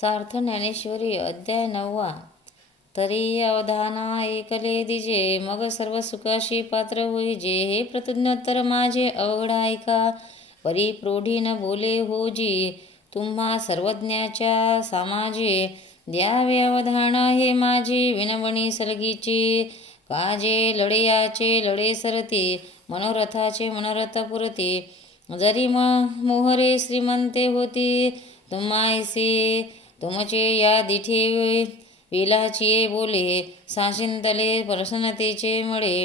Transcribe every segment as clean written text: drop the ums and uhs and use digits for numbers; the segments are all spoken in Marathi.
सार्थ ज्ञानेश्वरी अध्याय 9. तरी अवधाना ऐकले दिजे, मग सर्व सुखाशी पात्र होईजे. हे प्रत्युत्तर माझे अवघड ऐका, परी प्रौढी न बोले होजी. तुम्हा सर्वज्ञाच्या सामाजे, द्यावे अवधान हे माझी विनवणी सलगीची. काजे लढेयाचे लढे सरते, मनोरथाचे मनोरथ पुरते. जरी मोहरे श्रीमंते होती, तुम्हायसे तुमचे या दिठे विलाचिये बोले. साशिंतले प्रसन्नतेचे मळे,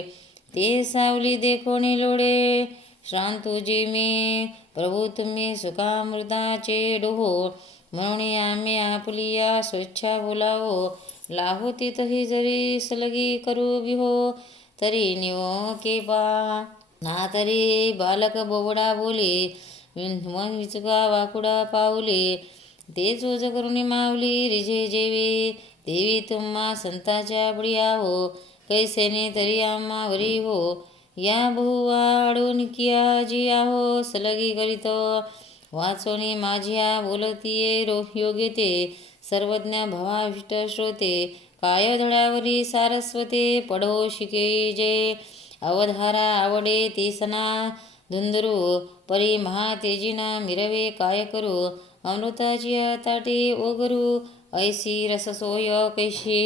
ते सावली देखोनी लोळे. श्रांतुजी मी प्रभू तुम्ही सुखामृताचे डोहो, म्हणून आम्ही आपुलिया स्वेच्छा बोलावो. लाहो तिथही जरी सलगी करू विहो, तरी निवो केपा ना तरी बालक बोबडा बोले. मग विचका वाकुडा पावले, ते चोच करुणी मावली रिझे जेवी. देवी तुम्हा संताच्या बळी आहो, कैसेने तरी आम्हा वरी हो. या बहुवाडून किया जी आहो, सलगी करीत वाचोनी माझ्या बोलतीये योग्य ते. सर्वज्ञ भवाविष्ट श्रोते, काय धडावरी सारस्वते. पढो शिके जे अवधारा आवडे तेसना धुंदरू. परी महातेजिना मिरवे काय करू, अमृताची ताटी ओगरू. ऐसी रससोय कैशी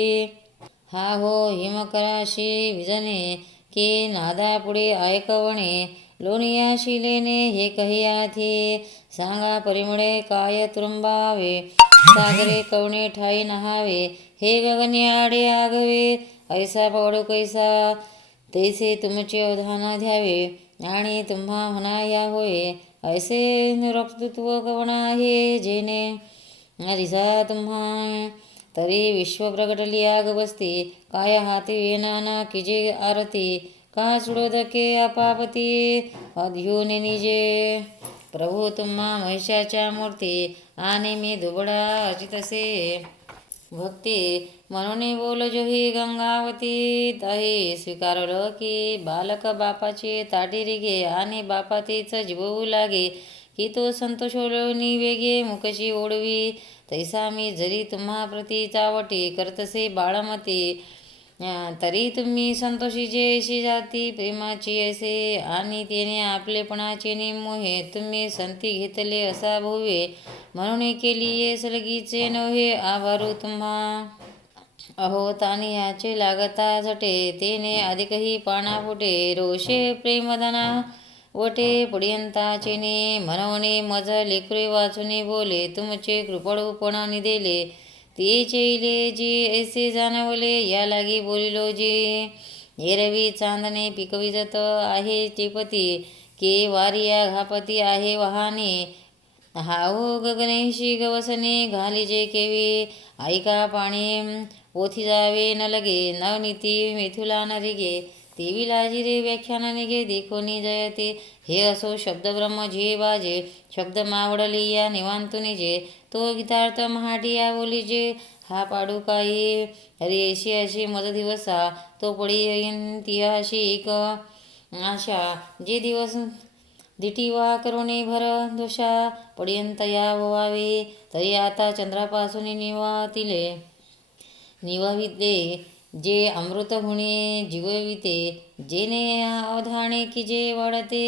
हा हो हिमकराशी विजने, के नादा पुढे ऐकवणे. लोणियाशी लेणे हे कहियाथे, सांगा परिमळे काय तुरुंबावे. सागरे कवणे ठाई नहावे, हे गगने आडे आगवे. ऐसा पडू कैसा तैसे तुमचे अवधान द्यावे, आणि तुम्हा म्हणाया होय. ऐसे निरक्तत्व कवण आहे, जेने रिसा तुम्हा. तरी विश्व प्रगटली आग बसती, काय हाती वेना किजे आरती. का सुडोदके अपापती अध्युन निजे. प्रभू तुम्हा महिषाच्या मूर्ती, आणि मी दुबडा अजितसे भक्ती. म्हणून बोलजोही गंगावती, तही स्वीकारलं की बालक बापाचे ताटी रिगे. आणि बापा तेच जिवू लागे, की तो संतोषोलोनी वेगे मुखशी ओढवी. तैसा मी जरी तुम्हा प्रती चावटी, करतसे बाळमती. तरी तुम्ही संतोषी जैशी जाती प्रेमाची ऐसे. आणि तेने आपलेपणाचे निमोहे, तुम्ही संती घेतले असा भोवे. म्हणून केली ये सलगीचे नव्हे आभारू तुम्हा. अहो तानी याचे लागता झटे, तेने अधिकही पाना फुटे. रोषे प्रेमधना वटे पर्यंताचे ने, म्हणवणे मज लेकरे वाचुने बोले. तुमचे कृपळूपण निदेले, ते चैले जी ऐसे जाणवले. या लागी बोलिलो जी, एरवी चांदणे पिकविजत आहे टेपती. के वारिया घापती आहे वाहने. हाहो गगनेशी गवसने घालिजे केवी. ऐका पाणी ओथी जावे न लगे, नवनीती मिथुला न रिगे. देवी लाजिरे व्याख्यान निगे, देखोनी जयते. हे असो शब्द ब्रह्म जे बाजे, शब्द मावडली या निवांतुनी जे. तो गीतार्थ महाटिया बोलीजे, हा पाडू काही हरी ऐशी अशी मज दिवसा. तो पडी येईन ती अशी एक आशा, जे दिवस दिटीवा करुणे भर दोषा. पर्यंत या व्हावे, तरी आता चंद्रापासून निवातिले निवविते. जे अमृत हुणे जीवविते, जेने अवधाने की जे वाढते.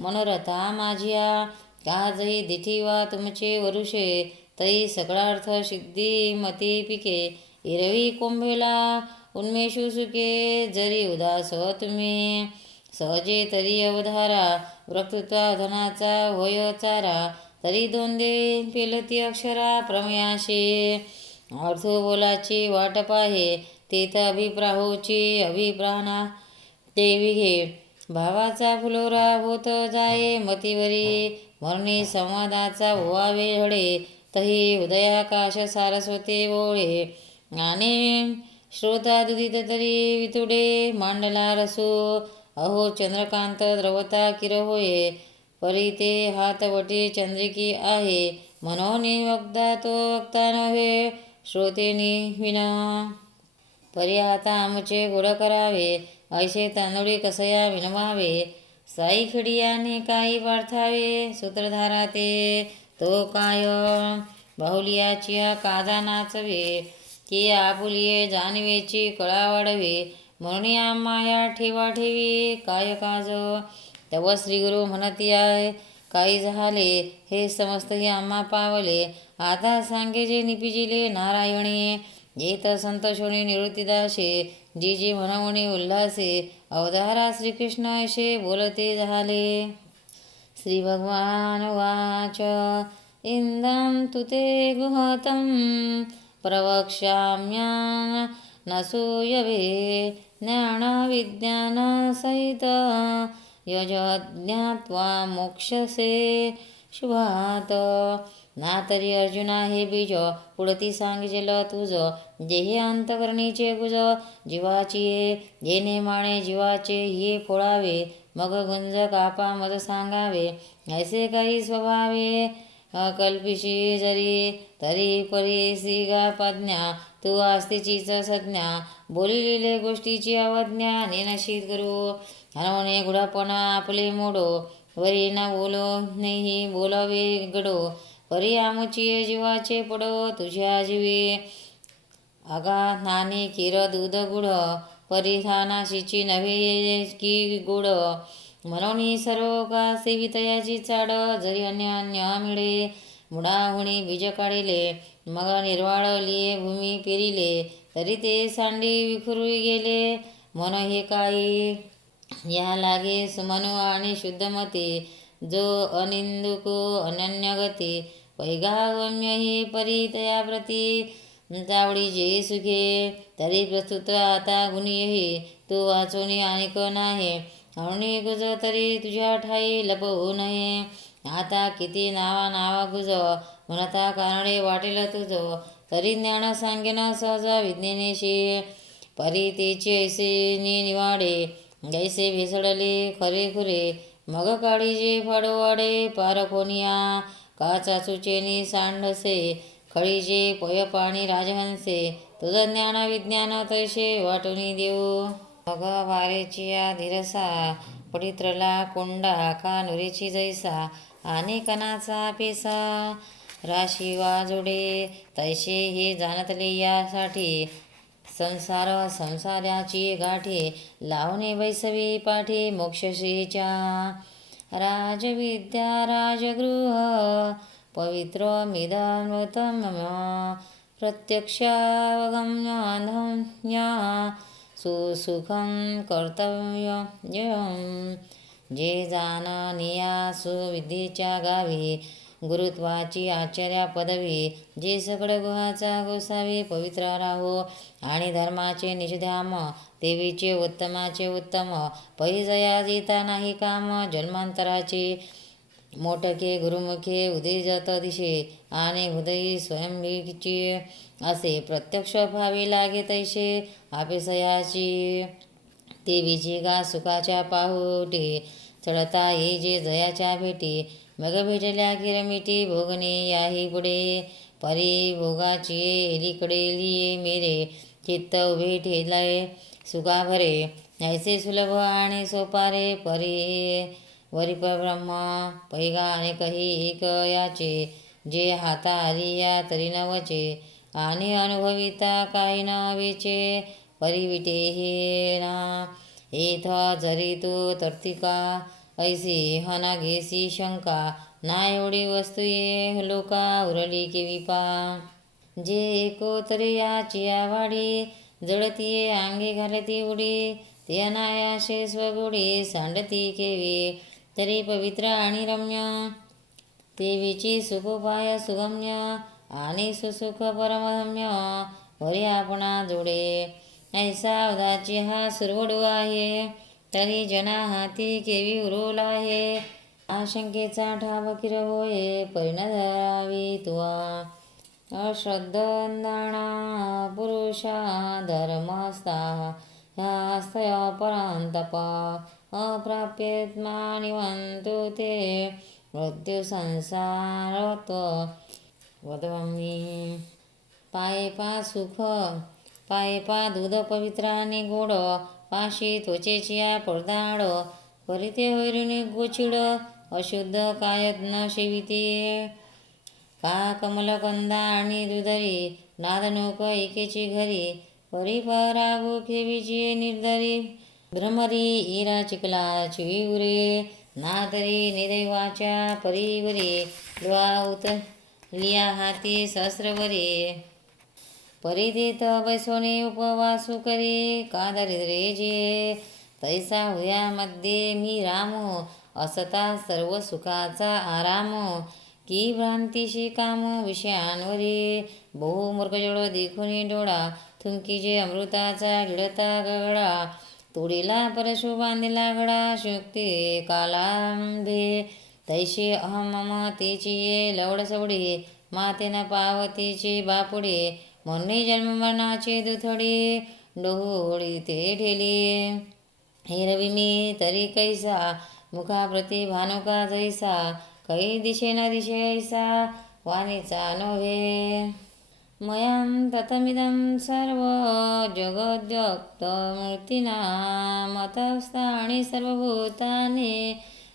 मनोरथा माझ्या काजही दिठीवा तुमचे वरुषे, तई सगळार्थ सिद्धी मती पिके. एरवी कोंभेला उन्मेषू सुखे, जरी उदास तुम्ही सहजे तरी अवधारा. वक्तृत्वा धनाचा होय चारा, तरी दोंदे पेलती अक्षरा प्रमयाशी. अर्थ बोलाची वाट पाहे, तेथ अभिप्राहोची अभिप्राणा ते विघे. भावाचा फुलोरा होत जाये मतीवरी, म्हणून संवादाचा व्हावे हडे. तही उदयाकाश सारस्वते ओळे, आणि श्रोता दुधित तरी वितुडे मांडला रसू. अहो चंद्रकांत द्रवता किर होये, परी ते हातवटी चंद्रिकी आहे. म्हणून वक्ता तो वक्ता नव्हे, श्रोतेनी विना. परी आता आमचे गोड करावे, ऐसे तांदुळी कसया विनवावे. साई खडियाने काही पार्थावे, सूत्रधारा ते तो काय बाहुलियाची काजा नाचवे, की आपुलिये जाणवेची कळा वाढवे. म्हणून आम्हा या ठेवा ठेवी काय काज. तव श्रीगुरु म्हणती आहे काही झाले, हे समस्तही आम्हा पावले. आता सांगे जे निपिजिले नारायणी, येत संतोषोनी निवृत्तीदासे. जी जी म्हणवणी उल्हासे, अवधारा श्रीकृष्ण असे बोलते झाले. श्री भगवान वाच. इंदं तु ते गुहतं प्रवक्ष्याम्यान् न सूयवे. ज्ञानविज्ञानसहित यज्ञात्वा मोक्षसे शुभात. ना तरी अर्जुना हे बीज पुढती सांगितल तुझ. देहे अंतकरणीचे गुज जीवाची ये नेमाणे जीवाचे हे फोळावे. मग गुंज कापा मज सांगावे, ऐसे काही स्वभावे कल्पिशी जरी तरी परीसी गा पज्ञा. तू आस्तिचीच संज्ञा, बोलिलेले गोष्टीची अवज्ञा. नेनशीत गुरु हरवणे गुढापणा आपले मोडो, वरी ना बोलो नाही बोलावे गडो. परी आमुची जीवाचे पडो तुझ्या जीवे, अगा नाने किर दूध गुढ. परिधानाशीची नव्हे की गोड. म्हणून सर्व का सेवितयाची चाड, जरी अन्य अन्य मिळे. मुडाहुणी बीज काढिले, मग निर्वाळलिये भूमी पेरिले. तरी ते सांडी विखुरी गेले, मन हे काही या लागे सुमनु आणि शुद्धमती. जो अनिंदुको अनन्यगती, पैगागम्य ही परितया प्रती. तावडी जे सुखे तरी प्रस्तुत आता गुणी. तू वाचोनी अनेक नाही, अरुणी गुज तरी तुझ्या ठाई लपवू नये. आता किती नावा नावा गुज, म्हणता कारणे वाटेल तुझ. तरी ज्ञान सांगेन सहज विज्ञानेशी, परी तेची ऐसे निवाडे. जैसे भेसडले खरे खुरे, मग काळी जे फाडो वाडे. पार कोणिया काचा चुचेनी सांडसे, खळीजे पय पाणी राजहंसे. तुझं ज्ञान विज्ञान तैसे वाटून देऊ. मग वारेची धीरसा, पडित्रला कोंडा का नुरेची जैसा. आणि कणाचा पेसा राशी वाजोडे, तैसे हे जाणतले यासाठी. संसार संसाराची गाठी, लावणे वैसवी पाठी. मोक्षश्रीच्या राजविद्या राजगृह, पवित्र मिदान्वतम प्रत्यक्षावगम्य सुसुखं कर्तव्यं. जे जाणनिया सुविद्येच्या गावी, गुरुत्वाची आचार्या पदवी. जे सकळ गुहाचा गोसावी, पवित्र राहो आणि धर्माचे निषधाम. देवीचे उत्तमाचे उत्तम, पैजया जिता नाही काम. जन्मांतराचे मोठके गुरुमुखे उदिजत दिशे, आणि हृदयी स्वयंभीची असे. प्रत्यक्ष भावी लागे तैसे अपेसयाची. देवीची गा सुखाच्या पाहुटी, चढता ये जे जयाच्या भेटी. मग भेटल्या किरमिटी भोगणे याही पुढे. परी भोगाची एलीकडे लिये मेरे, चित्त उभे ठेलाय सुखा भरे. ऐसे सुलभ आणि सोपारे, परी वरी परब्रह्म पैगा अनेकही एक याचे. जे हाता आली या तरी नवचे, आणि अनुभविता काही न वेचे. परी विटे हे ना येथ जरी तो तर्तिका, ऐसी हना घेसी शंका. ना एवढी वस्तू ये लोका उरली केविपा. जे एकोतरी याची वाडी, जळतीये अंगे घालती उडी. ते अनायाशे स्वगुडी, सांडती केवी तरी पवित्र आणि रम्य. देवीची सुखोपाय सुगम्य, आणि सुसुख परमधम्य. वरी आपणा जोडे, ऐसा उदाची हा सुरवडू आहे. तरी जना हाती केवी उरवला आहे. आशंकेचा ठाव किर होय, परिण धरावी तुवा. अश्रद्धाना पुरुषा धर्मस्था, ह्यास्तय परांतपा. अप्राप्येत्मा निवंतु ते, मृत्यू संसारत्व वदमी. पाये पा सुख, पाये पा दूध पवित्र आणि गोड. पाशी त्वचेची पडदाड, परिते होईनी गोचिड. अशुद्ध कायज्ञ सेविते, का कमलकंदा आणि दुधरी नादनोक एकेची घरी परिपरागो खेवीची निर्धरी भ्रमरी इरा चिखलाची उरे नादरी निदैवाच्या परिवरी द्वाउत लिया हाती सहस्रवरी परिदेत बैसोने उपवासू करी का दरिद्रे जे तैसा हुया मध्ये मी रामो असता सर्व सुखाचा आराम की भ्रांतीशी काम विषयांवरी बहु मृगजळ देखुनी डोळा थुंकीजे अमृताचा गिळता गळा तोडीला परशु बांधिला घडा शुक्ती कालांबे तैशी अहम ममतेची ये लवड सवडी मातेन पावतीची बापुडे म्हणणे जन्म मरणाची दुथडी डोहोळी ते ठेली हिरवी मी तरी कैसा मुखाप्रती भानुका जैसा कै दिशे न दिशे ऐसा वाणीचा नव्हे मयां ततमिदं सर्व जगद्व्यक्त मूर्तिना मतस्थानि सर्वभूतानि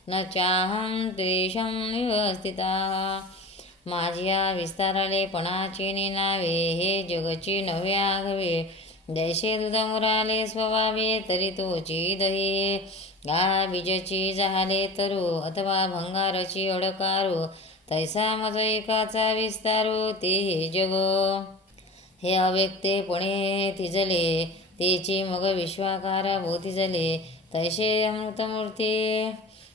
न चाहं तेषां व्यवस्थिता माझ्या विस्तारलेपणाची निनावे हे जगची नव्हे आघवे जैसे दूध मुराले स्वभावे तरी तोची दही गा बीजची झाले तरू अथवा भंगारची अडकारू तैसा मज एकाचा विस्तारू ते हे जग हे अव्यक्तेपणे थिजले तेची मग विश्वाकार बोधिजले तैसे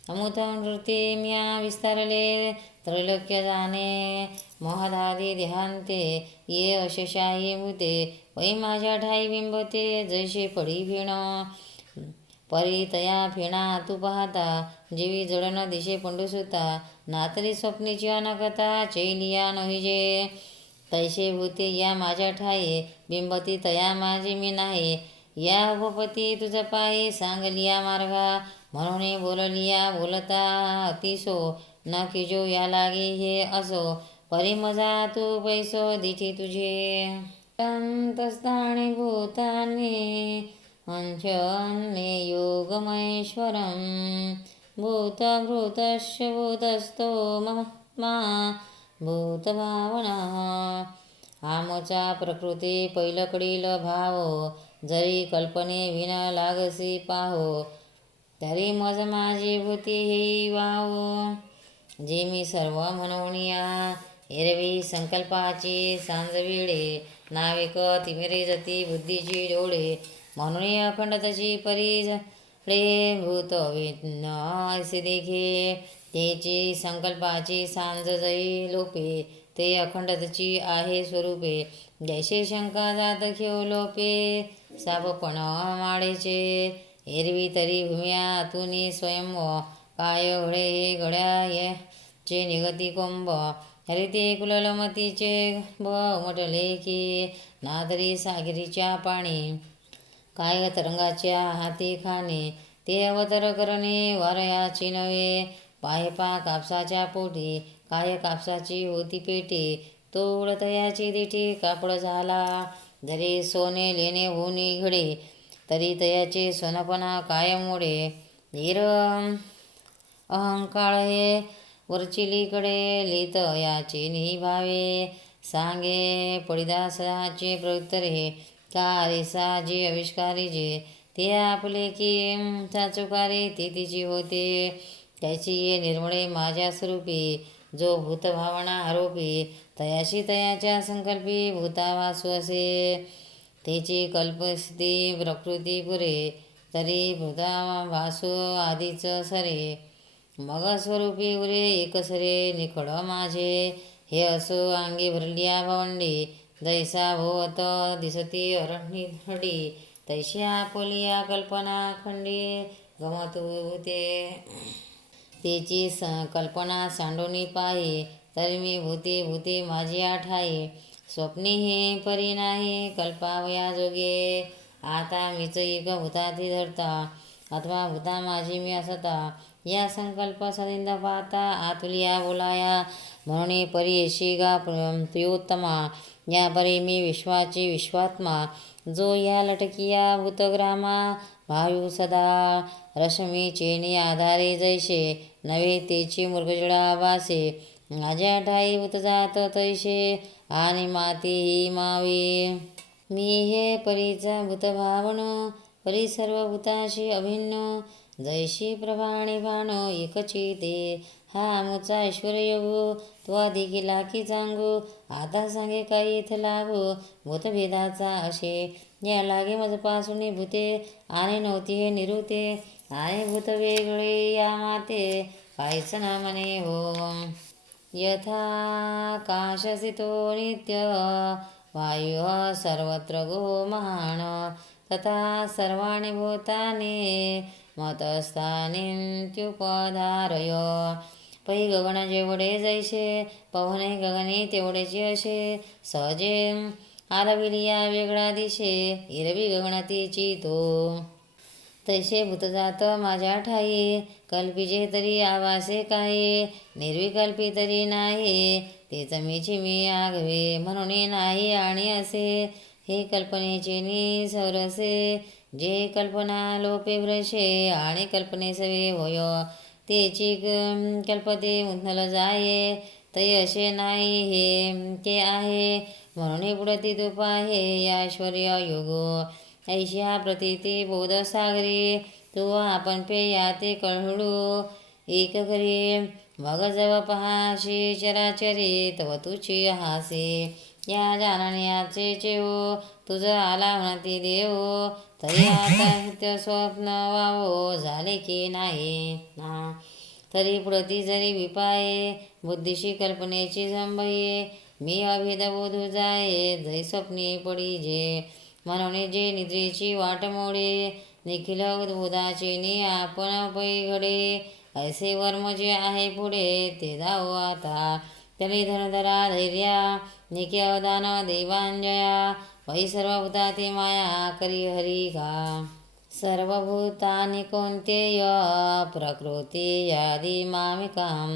अमृतमूर्ती म्या विस्तारले त्रैलोक्य जाणे महदादी देहांते ये अशेषाही भूते वै माझ्या ठाई बिंबते जैसे पडी फिण परी तया फिणा तू पाहता जीवी जडन दिशे पंडुसुता नातरी स्वप्नीची अनकथा चैलिया नहिजे तैसे भूते या माझ्या ठाई बिंबती तया माझी मी नाही या उपपती तुझ पायी सांगलिया मार्गा म्हणून बोललिया बोलता अतिसो न किजो या लागे हे असो परी मजा तू पैसो दिठी तुझे अंतस्थानी भूतानी अंशन्ने योगमैश्वरं भूतभृतस्य भूतस्थो महात्मा भूतभावनः आमचा प्रकृती पैलकडील भाव जरी कल्पने विन लागसी पाहो तरी मज माझी भूती हे वाव जे मी सर्व म्हणूनिया एरवी संकल्पाची सांजविळे नाविक तिमिरे जती बुद्धीची डोळे म्हणून अखंड तशी परी भूत विज्ञ असे देखे तेची संकल्पाची सांज जई लोपे ते अखंडतची आहे स्वरूपे जैसे शंका जात घेऊ लोपे सापपण माडेचे एरवी तरी भूम्या तुनी स्वयं काय घडे हे गड्या चे निगती कोंब हरिते कुललमतीचे म्हटले की नादरी सागरीच्या पाणी काय तरंगाच्या हाती खाणे ते अवतर करणे वारयाची नव्हे पायपा कापसाच्या पोटी काय कापसाची होती पेटी तो उडतयाची दिठी कापड झाला जरी सोने लेणे होऊनी घडे तरी तयाचे सोनपणा काय मोडे धीर अहंकाळ हे वरचिलीकडे लिहित याचे निभावे सांगे पडिदासाचे प्रत्तरे का रेसाजी आविष्कारी जे ते आपले की चाचुकारे ते तिची होते त्याची ये निर्मळे माझ्या स्वरूपी जो भूतभावना आरोपी तयाशी तयाच्या संकल्पी भूतावासू असे तेची कल्पस्थिती प्रकृती पुरे तरी भूतावासू आधीच सरे मग स्वरूपी उरे एकसरे निखळ माझे हे असो अंगी भरलिया भवंडी जैसा भोवत दिसती अरण्य धडी तैशी आपोलिया कल्पना खंडी गमतू ते तेची कल्पना सांडोनी पाही तरी मी भूती माझी आठाई स्वप्नी हे परी नाही कल्पावया जोगे आता मीच एक भूताती धरता अथवा भूता माझी मी असता या संकल्प सदिंद पाहता आतुलिया बोलाया म्हणून परी येशी गा प्रियोत्तमा या परी मी विश्वाची विश्वात्मा जो या लटकिया भूतग्रामा भायू सदा रश्मी चेनी आधारे जैसे नवे तेची मृगजळा वासे माझ्या ठाई भूत जात तैसे आणि माती ही मावे. मी हे परीचा भूतभावन परी सर्व भूताशी अभिन्न जैशी प्रभाणे भान एकची ते हा मुचा ऐश्वर्य गो तो आधी केला की सांगू आता सांगे काही इथं लागू भूतभेदाचा असे या लागे मजपासून भूते आणि नव्हती हे निरुते आणि भूत वेगळे या माते काहीच ना म्हणे हो. यथाकाशसितो नित्य वायु सर्वत्र गो महान तथा सर्वाणि भूतानि मतस्थानीत्युपधारय. पै गगन जेवढे जैसे पवने गगने तेवढेचे असे सहजे आलविलिया वेगळा दिशे इरवी गगनतीची तो. तैसे भूतजात माझ्या ठाई कल्पिजे तरी आवासे काही निर्विकल्पी तरी नाही तेच मीची मी आगवे म्हणून नाही आणि असे हे कल्पनेचे नि सरसे जे कल्पना लोपे भ्रशे आणि कल्पने सवे होय तेची कल्पते उन्नल जाये तै असे नाही हे ते आहे म्हणून बुडती तुप आहे या ऐश्वर्य युगो ऐशिया प्रतीती बोध सागरी तू आपण पेया ते कळहळू एक घरी मग जव पहाशी चराचरी तव तुची हासे या जाणण्याचे चेवो तुझ आला म्हणती देव तरी आता हित्य स्वप्न वावो झाले की नाही ना तरी पुढती जरी विपाये बुद्धीशी कल्पनेची संभये मी अभेद बोधू जाये जै स्वप्नी पडी जे म्हणून जे निद्रेची वाट मोडे निखिल उद्बोधाचे नि आपण पै घडे ऐसे वर्म जे आहे पुढे ते जाओ आता तरी धनधरा धैर्या निके अवदान देवांजया पै सर्वभूता ते माया करी हरी का. सर्वभूतानि कोणतेय प्रकृती यादी मामिकाम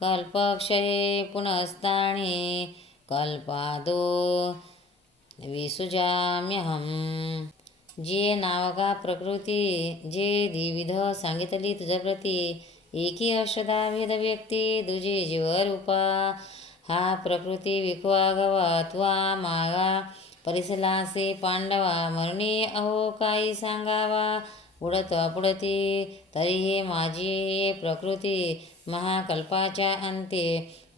कल्पक्षये पुनस्तानि कल्पादो विसृजाम्यहम. जे नावका प्रकृती जे द्विविध सांगितली तुझप्रती एकी अष्टदा भेद व्यक्ती तुझे जीवरूपा हा प्रकृती विकवा गवा त्वा मागा परिसलासे पांडवा म्हणून अहो काही सांगावा पुढत्वा पुढती तरी हे माझी ये प्रकृती महाकल्पाच्या अंते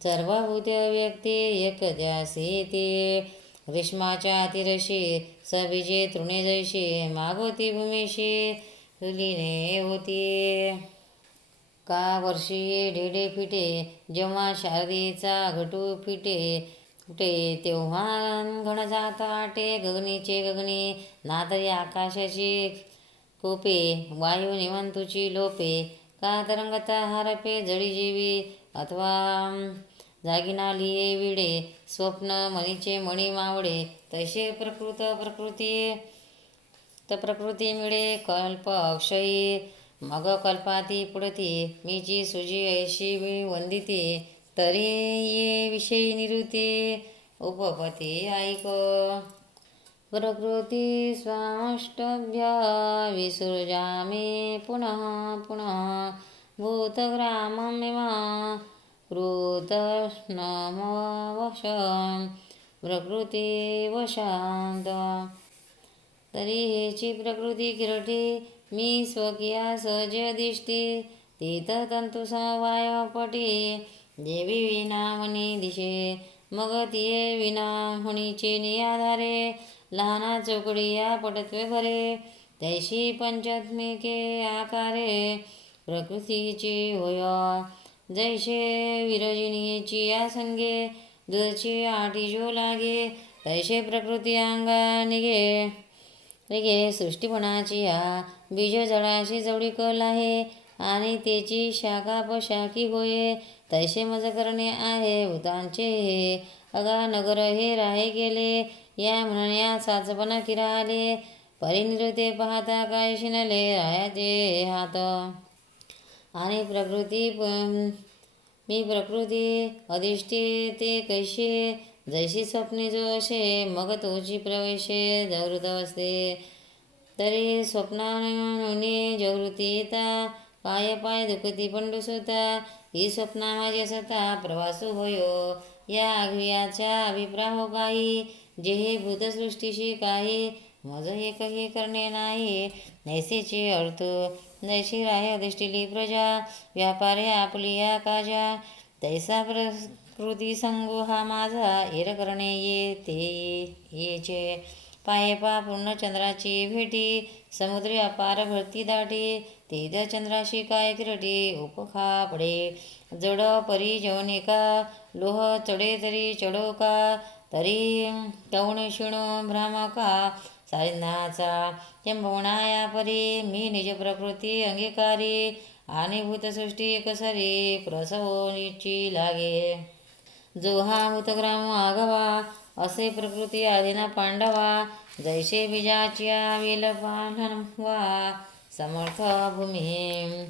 सर्वभूत व्यक्ती एक द्यासे ते ग्रीष्माच्या अतिरशी सबीजे तृणे जैशी मागोती भूमीशी तुलीने होती. का वर्षी ढेढे फिटे जेव्हा शारदेचा घटू फिटे फुटे तेव्हा घन जात आटे गगनीचे गगनी नातरी आकाशाची कोपे वायू निमंतुची लोपे का तरंगता हारपे जळी जीवी अथवा जागिना लिये विडे स्वप्न मणीचे मणी मावडे तसे प्रकृती मिळे कल्प अक्षयी मग कल्पाती पुढती मीची सुजी ऐशी मी वंदिते तरी ये विषयी निरुते उपपती ऐक. प्रकृती स्वामष्टभ्य विसृजामि पुनः पुनः भूतग्राममिमा कृतस्नमवश प्रकृती वशांत. तरी हेची प्रकृती किरटी मी स्वकीया सहज दिष्टी तीत तंतु समवाय पटी देवी विना मनी दिशे मग तिये विना हुणीचे नियाधारे लहाना चौकडिया पटत्वे भरे तैशी पंचात्मिके आकारे प्रकृतीची होय जैसे विरजिनीची या संगे दुधची आठी जो लागे तैसे प्रकृती अंगा निघे निघे सृष्टीपणाची या बीज जळाशी जवळी कल आहे आणि त्याची शाखा पशाखी होय तैसे मज करणे आहे भूतांचे हे अगा नगर हे राहे गेले या म्हणण्या साचपणा किराले परिनिृते पाहता काय शिनले रायाचे हात. आणि मी प्रकृती अधिष्ठे ते कैसे जैशी स्वप्ने जो असे मग तोची प्रवेशे जागृत असते तरी स्वप्नाने जागृती येता पाय पाय दुखती पंडुसुता ही स्वप्ना माझी असता प्रवासो होयो. या आघवियाच्या अभिप्राहो काही, जे हे भूतसृष्टीशी काही, मज एकही करणे नाही. नैसेचे अर्थ नैशी राह्य दिष्टिली प्रजा, व्यापारे आपली या काजा. तैसा प्रकृती संगो हा माझा, एरकरणे करणे येते येचे. पाये पा पूर्ण चंद्राची भेटी, समुद्री अपार भरती दाटी. तेज चंद्राशी काय किरटी, उपखा पडे जड परी जवनिका. लोह चढे तरी चढो का, तरी कौण शिणो भ्रामका. साधनाचा किंबहुना या परी, मी निज प्रकृती अंगीकारी. आणि भूतसृष्टी कसरी, प्रसवोनीची लागे. जो हा भूतग्राम आगवा, असे प्रकृती आदिना पांडवा. जैसे बीजाची विलपालनवा, समर्थ भूमी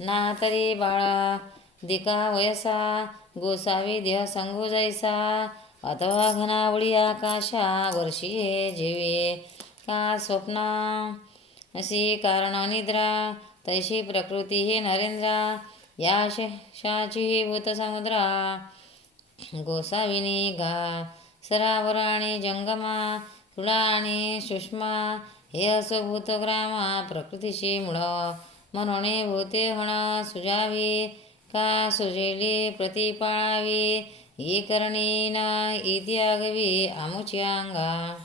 ना तरी बाळा. दिका वयसा, गोसावी देह संगो जैसा. अथवा घनावळी आकाशा, वर्षीये जेवे का स्वप्ना. अशी कारण निद्रा, तैशी प्रकृती हे नरेंद्रा. या शाची भूतसमुद्रा, गोसाविनी गा. सरावर आणि जंगमा, तुला आणि सुषमा. हे असो भूतग्रामा, प्रकृतीशी मूळ. म्हणून भूते होण सुजावी, का सुजेली प्रतिपाळावी. ही करणी न इति आगवी, आमुची अंगा.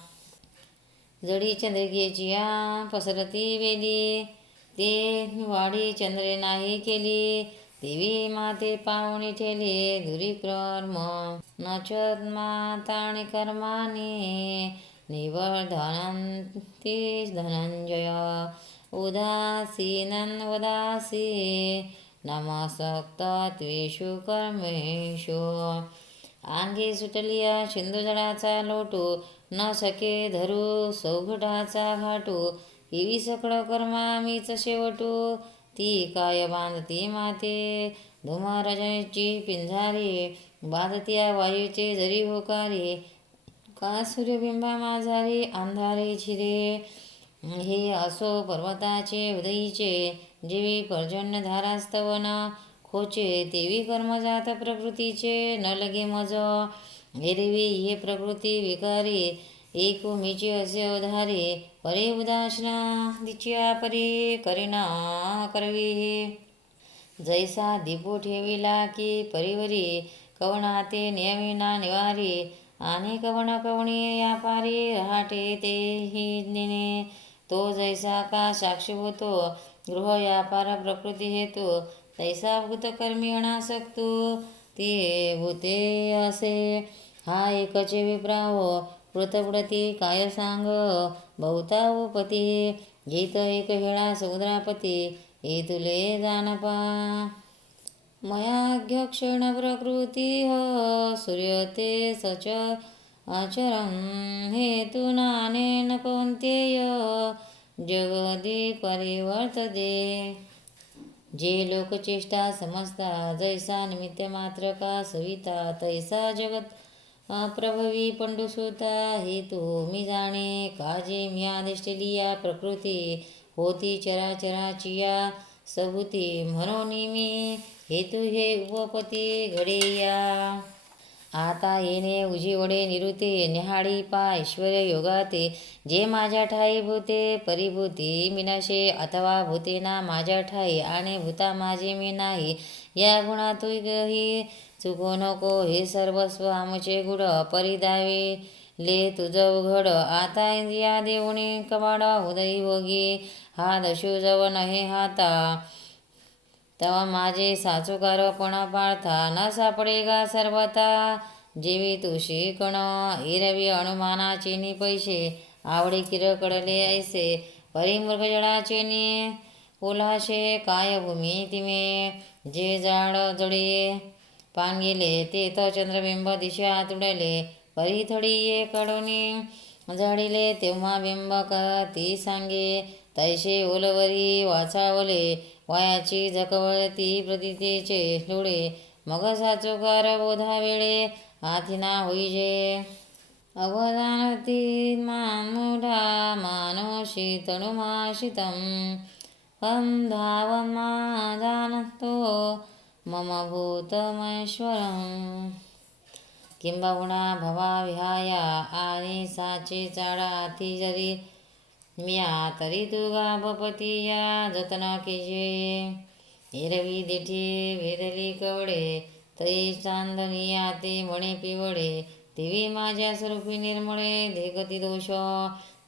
जडी चंद्रिकेची या पसरती वेली, ते वाढी चंद्रे नाही केली. देवी माते पाहुणी ठेली, दुरीक्रम नचत माताणी कर्मानी. निवर्धनंती धनंजय, उदासीनन वदासी. नमसक्त त्वेषु कर्मेषु. अंगी सुटलिया सिंधुजळाचा लोटू, न सके धरू सौघटाचा घाटू. ही सकळ कर्मा मीच शेवटू, ती काय बांधती माते. धूमरजनीची पिंजारी, बांधत्या वायूचे जरी होकारी. का सूर्यबिंबा माझारी, अंधारे झिरे. हे असो पर्वताचे उदयीचे, जेवी पर्जन्यधारास्तवन खोचे. तेवी कर्मजात प्रकृतीचे, न लगे मज. एरवी हे प्रकृती विकारी, एकूमीची असे अवधारे. परे उदासीना दिच्या परी, करीना करवी. जैसा दीपो ठेविला की परिवरी, कवना ते नियमिना निवारी. आणि कवण कवणी या पारी, रहाटे तेही ज्ञाने. तो जैसा का साक्षी होतो, गृह व्यापार प्रकृती हेतू. तैसा भूतकर्मी अनासक्तो, ती भूते असे. हा एकचे विप्राहो, पृथपडती काय सांग. बहुता उपती, गीत एक हेळा समुद्रापती. हे तुले जानपा. मयाध्यक्षेण प्रकृती सूर्य ते सच आचरं. हेतु नानेन कौन्तेय, जगदी परिवर्तते. जे लोक चेष्टा समजता, जैसा निमित्त मात्र का सविता. तैसा जगत प्रभवी पंडुसुता. हेतू मी जाणे, काजे मी आदिष्टली या प्रकृती. होती चराचराची या सभूती. म्हणून मी हेतू हे उपपती घडेया. आता येणे उजीवडे निरुते, निहाळी पा ऐश्वर्य योगाते. जे माझ्या ठाई भूते परिभूती मिनाशे, अथवा भूतेना माझ्या ठाई. आणि भूता माझे मी नाही, या गुणातुही चुको नको. हे सर्वस्व आमचे गुड, परिदावे ले तुझ उघड. आता इंद्रिया देऊणी कवाड, उदयी भोगी. हा दशू जव नहे हाता, तवा माझे साचुकारपण पाळता. न सापडेगा सर्वता, जेवी तुशी कण. इरवी अनुमानाचे नि पैसे, आवडे किरकडले ऐसे. परिमृग जळाचे नि उल्हाशे, काय भूमी तिमे. जे जाड जडे पांगिले, ते त चंद्रबिंब दिशा तुडले. परिथडी ये कडूनी झाडिले, तेव्हा बिंब ती सांगे. तैसे ओलवरी वाचावले, वयाची झकवळती प्रतीतेचे डोळे. मग साचुकार बोधा वेळे, हातीना होईजे. अवधानती मानमुढा, मानोशी तणुमाशितं. हम धावमा जाणतो, मम भूतमैश्वरम् किंबहुना भवाविहाया आणि साचे चाडाती जरी म्या तरी तुगा बपतिया जतन केजे एरवी देठी वेदली कवडे तरी चांदनिया ते म्हणे पिवळे देवी माझ्या स्वरूपी निर्मळे देगती दोष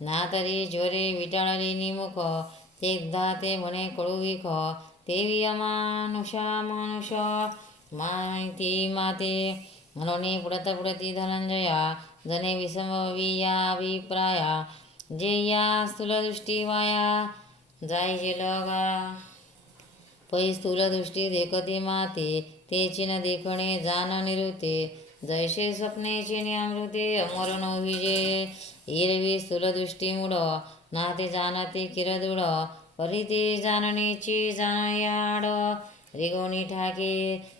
ना तरी ज्वरे विटाळली निमुख एकदा ते म्हणे कडुविख देवी अमानुषा मानुष माहिती माते म्हणून पुढती धनंजया जने विषमविया अभिप्राया जे या स्थूलदृष्टी वाया जाई जे लगा पै स्थूलदृष्टी देखते माते तेची न देखणे जान निरुते जैसे स्वप्नेचे अमृते अमर नोविजे एरवी स्थूलदृष्टी मुड ना ते जाणते किरदुड परी ते जाणण्याची जाणयाड रिगोणी ठाके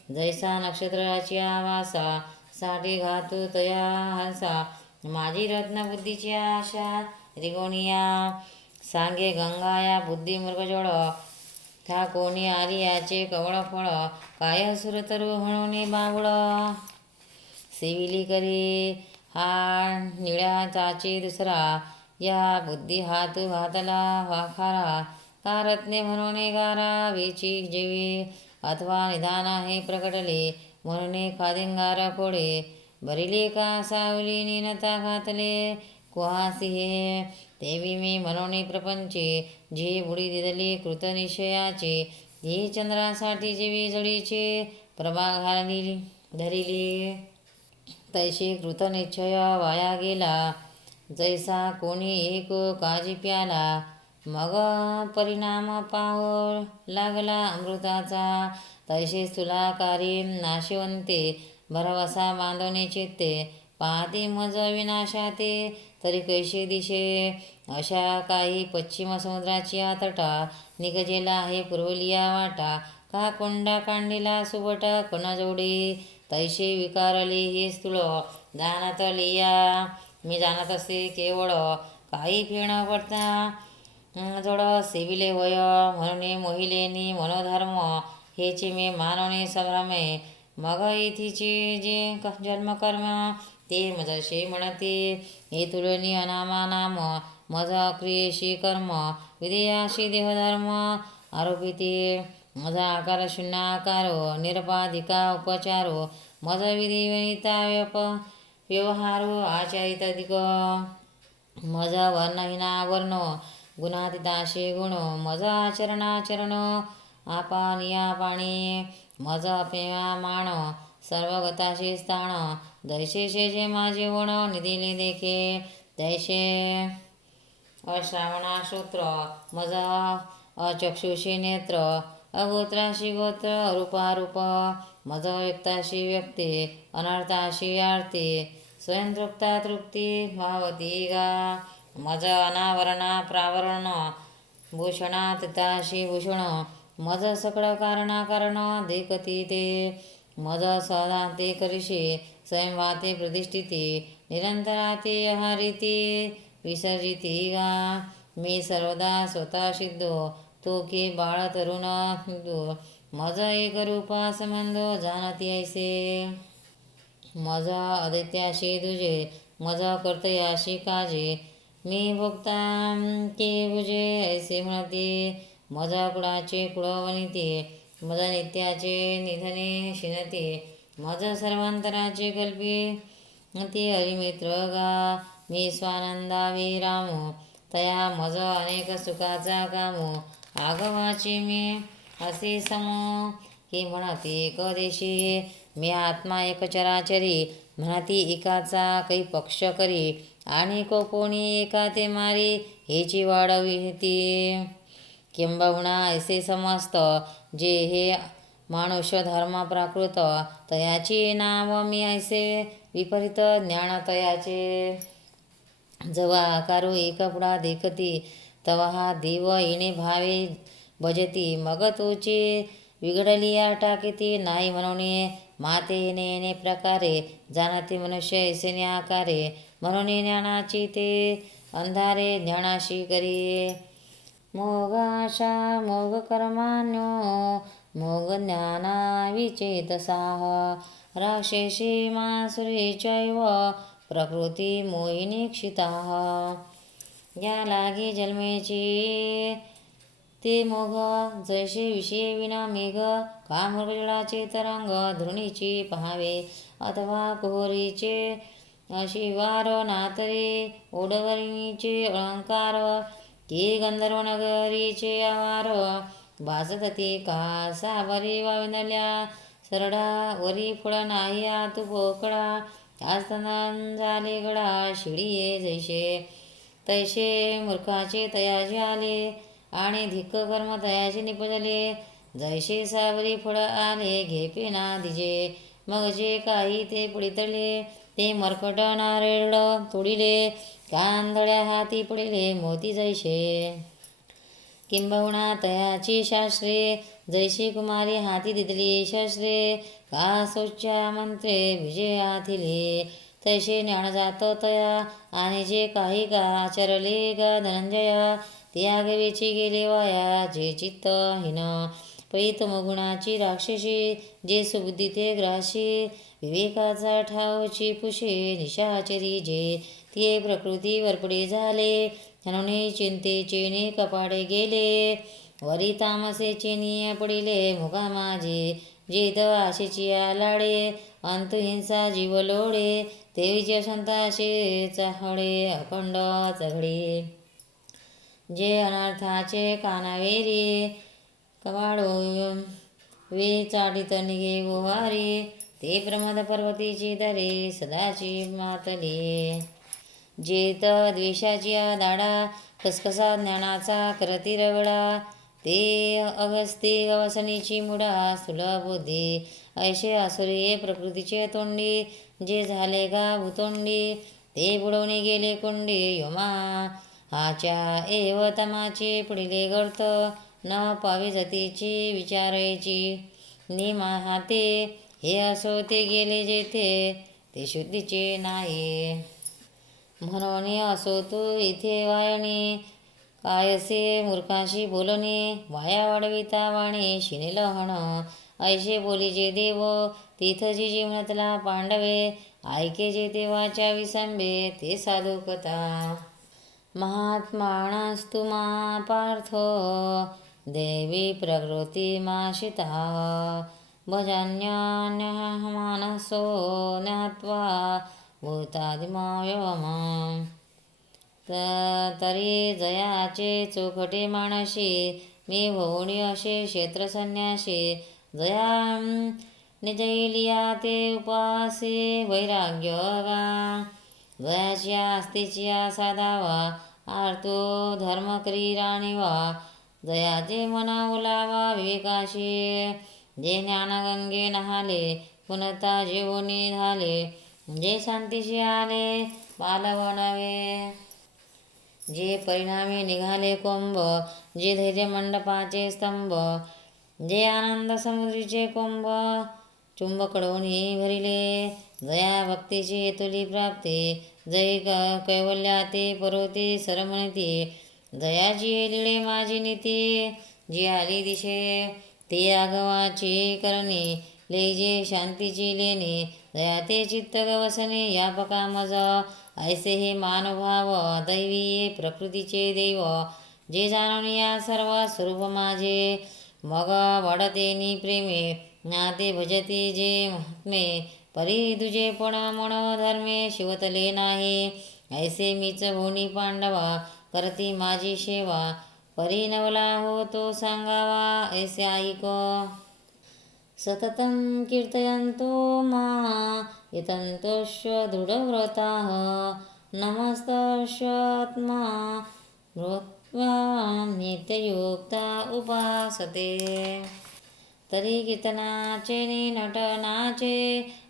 जैसा नक्षत्राची आवासा साठी घातू तया हंसा माझी रत्नबुद्धीची आशा रिगोणिया सांगे गंगाया बुद्धी मृगजोड था कोणी आर्याचे कवळ फळ काय सुरतरु म्हणून बावळ सेविली करी हा निळ्या चाची दुसरा या बुद्धी हात घातला वाखारा का रत्ने म्हणून गारा वेची जेवी अथवा निधान हे प्रकटले म्हणून खादिंगार खोडे भरिले का सावली नीनता घातले कुहासी हे देवी मी म्हणून प्रपंचे जी बुडी दिदली कृतनिश्चयाचे ही चंद्रासाठी जीवी जळीचे प्रभा घाली धरिली तैशी कृतनिश्चय वाया गेला जैसा कोणी एक काजी प्याला मग परिणाम पाहो लागला अमृताचा तैसे तुलाकारी नाशिवंते भरवसा बांधवणे चित्ते पाहते मज विनाशाते तरी कैसे दिशे अशा काही पश्चिम समुद्राची तटा निगजेला आहे पूर्वलिया वाटा का कोंडा कांडीला सुबटा कणजोडी तैसे विकारले हे स्थूळ जाणत लिया मी जाणत असे केवळ काही फिरणं पडता जोड सेविले वय म्हणून मोहिलेनी मनोधर्म हेचे मी मानवणे संभ्रमे मग इथीचे जे जन्मकर्म ते मजशी म्हणते हे तुलनी अनामा नाम मज क्रियेशी कर्म विधेयाशी देहधर्म आरोपिते मज आकार शून्य आकारो निरपाधिका उपचारो मज विधी वनिता व्यवहारो आचरित अधिक मज वर्णहीना वर्ण गुणातीताशी गुण मज आचरणाचरण आपानिया पाणी मज अपेमान सर्वगताशी स्थान दैशे जे माझे वण निदिले देखे दैशे अश्रावणा श्रोत्र मज अचक्षुषी नेत्र अगोत्राशी गोत्र अरूपारूप मज व्यक्ताशी व्यक्ती अनर्थाशी आरती स्वयंतृप्ता तृप्ती भावती गा मज अनावरणा प्रावरण भूषणातीताशी भूषण मज सकळ कारणाकारण देखती ते मज सदा ते करिषे स्वयंवाते प्रतिष्ठिते निरंतराते आहारिते विसर्जिती गा मी सर्वदा स्वतः सिद्धो तो के बाळ तरुण मज एक रूपा संबंधो जाणती ऐसे मज आदित्याशी दुजे मज कर्तयाशी काजे मी भोगता के बुजे ऐसे म्हणते मज कुळाचे कुळवनिते मज नित्याचे निधने शिनते मज सर्वांतराचे कल्पी ते हरिमित्र गा मी स्वानंदा विरामो तया मज अनेक सुखाचा कामो आगवाचे मी असे समो की म्हणते एक देशी मी आत्मा एक चराचरी म्हणती एकाचा काही पक्ष करी आणि कोणी एका ते मारी हेची वाढविती किंबहुना ऐसे समस्त जे हे मानुष्य धर्म प्राकृत तयाची नाव मी ऐसे विपरीत ज्ञान तयाचे जवा आकारो एक पुढा देखती तवा हा देव येणे भावे भजती मग तोचे विघडलिया टाकीती नाही म्हणून माते येणे प्रकारे जाणते मनुष्य ऐसे आकारे म्हणून ज्ञानाची ते अंधारे ज्ञानाशी करी मोगाशा मोग कर्मान्यो मोग ज्ञानाविचेतसाः राक्षसी मासुरी चैव प्रकृती मोहिनीक्षिताः या लागे जन्मेची ते मोघ जैसे विषय विना मेघ कामृगजळाचे तरंग धृणीची पहावे अथवा कोहरीचे शिवार नातरे ओडवरिणीचे अलंकार की गंधर्वनगरीचे आवार भासतती का सावरी वाविनल्या सरडा वरी फळ नाही आतू पोकळा आस्तनान झाले गडा शिडीये जैसे तैसे मूर्खाचे तयाचे आले आणि धिक्क कर्म तयाचे निपजले जैसे सावरी फळ आले घेपेना दिजे मग जे काही ते पुढितले ते मरकट नारळ तोडिले कांदळ्या हाती पडिले मोती जैसे किंबहुना तयाची शास्त्रे जैशी कुमारी हाती दिदली शस्त्रे का सोच्या मंत्रे विजय आथिले तैसे ज्ञान जात तया आणि जे काही का आचरले गा धनंजया ते आगवेची गेले वाया जे चित्त हिन पैतमगुणाची राक्षसी जे सुबुद्धी ते ग्राशी विवेकाचा ठावची पुषे निशाचरी जे ते प्रकृती वरपडे झाले म्हणून चिंतेचे ने कपाडे गेले वरी तामसेचे निय पडिले मुगा माझे जेत आशेची आलाडे अंतहिंसा जीव लोडे ते विजय संताशे चाहडे अखंड चघडे जे अनर्थाचे कानावेरी कवाडो वे चाडित निघे गोवारी ते प्रमद पर्वतीची दरे सदाची मातली जेत द्वेषाची दाडा कसकसा ज्ञानाचा करती रगडा ते अगस्ती अवसनीची मुडा सुलबुद्धी ऐशे असुरी प्रकृतीचे तोंडी जे झाले गा भूतोंडी ते बुडवणे गेले कोंडी यमा हाच्या एव तमाचे पुढिले गर्त न पावी जतीची विचारायची निमा हाते हे असो ते गेले जेथे ते शुद्धीचे नाही म्हणून असो तू इथे वायणे कायसे मूर्खाशी बोलणे वाया वाढविता वाणे शिनिलहण ऐसे बोली जे देव तिथजी जीवनातला पांडवे ऐके जे देवाच्या विसंबे ते साधू कथा महात्मानस्तु मा पार्थ देवी प्रकृती माशिता भजन्यान्यमानसो ज्ञात्वा भूतादिमायमा तरी जयाचे चोखटे मानशी मी भोवणी असे क्षेत्रसन्यासी जया निजैलिया ते उपासे वैराग्य गा जयाची आस्तीची साधावा आर्तो धर्म करी राणीवा जयाचे मना ओलावा विवेकाशी जे ज्ञानगंगे नहाले पुनता जेवणी झाले जे शांतीशी आले बालवनवे जे परिणामी निघाले कोंब जे धैर्य मंडपाचे स्तंभ जे आनंद समुद्रीचे कोंब चुंबकडोनी भरिले जया भक्तीची तुली प्राप्ती जय कैवल्या ते परोती सरमणती जयाची लिळे माझी नीती जी आली दिशे ते आगवाची करणी लेजे शांतीची लेणे दया ते चित्त गवसने या पका मज ऐसे हे मानभाव दैवी प्रकृतीचे देव जे जाणून या सर्व स्वरूप माझे मग वाढते प्रेमे ज्ञाते भजते जे महात्मे परी तुझे पण मन धर्मे शिवतले नाही ऐसे मीच होणी पांडवा करती माझी सेवा परी नवला हो तो सांगावा ऐसे ऐक सततं कीर्तयन्तो मा यतन्तोश्च दृढव्रताः नमस्तश्चात्मा भूत्वा नित्ययुक्ता उपासते तरी कीर्तनाचे नि नटनाचे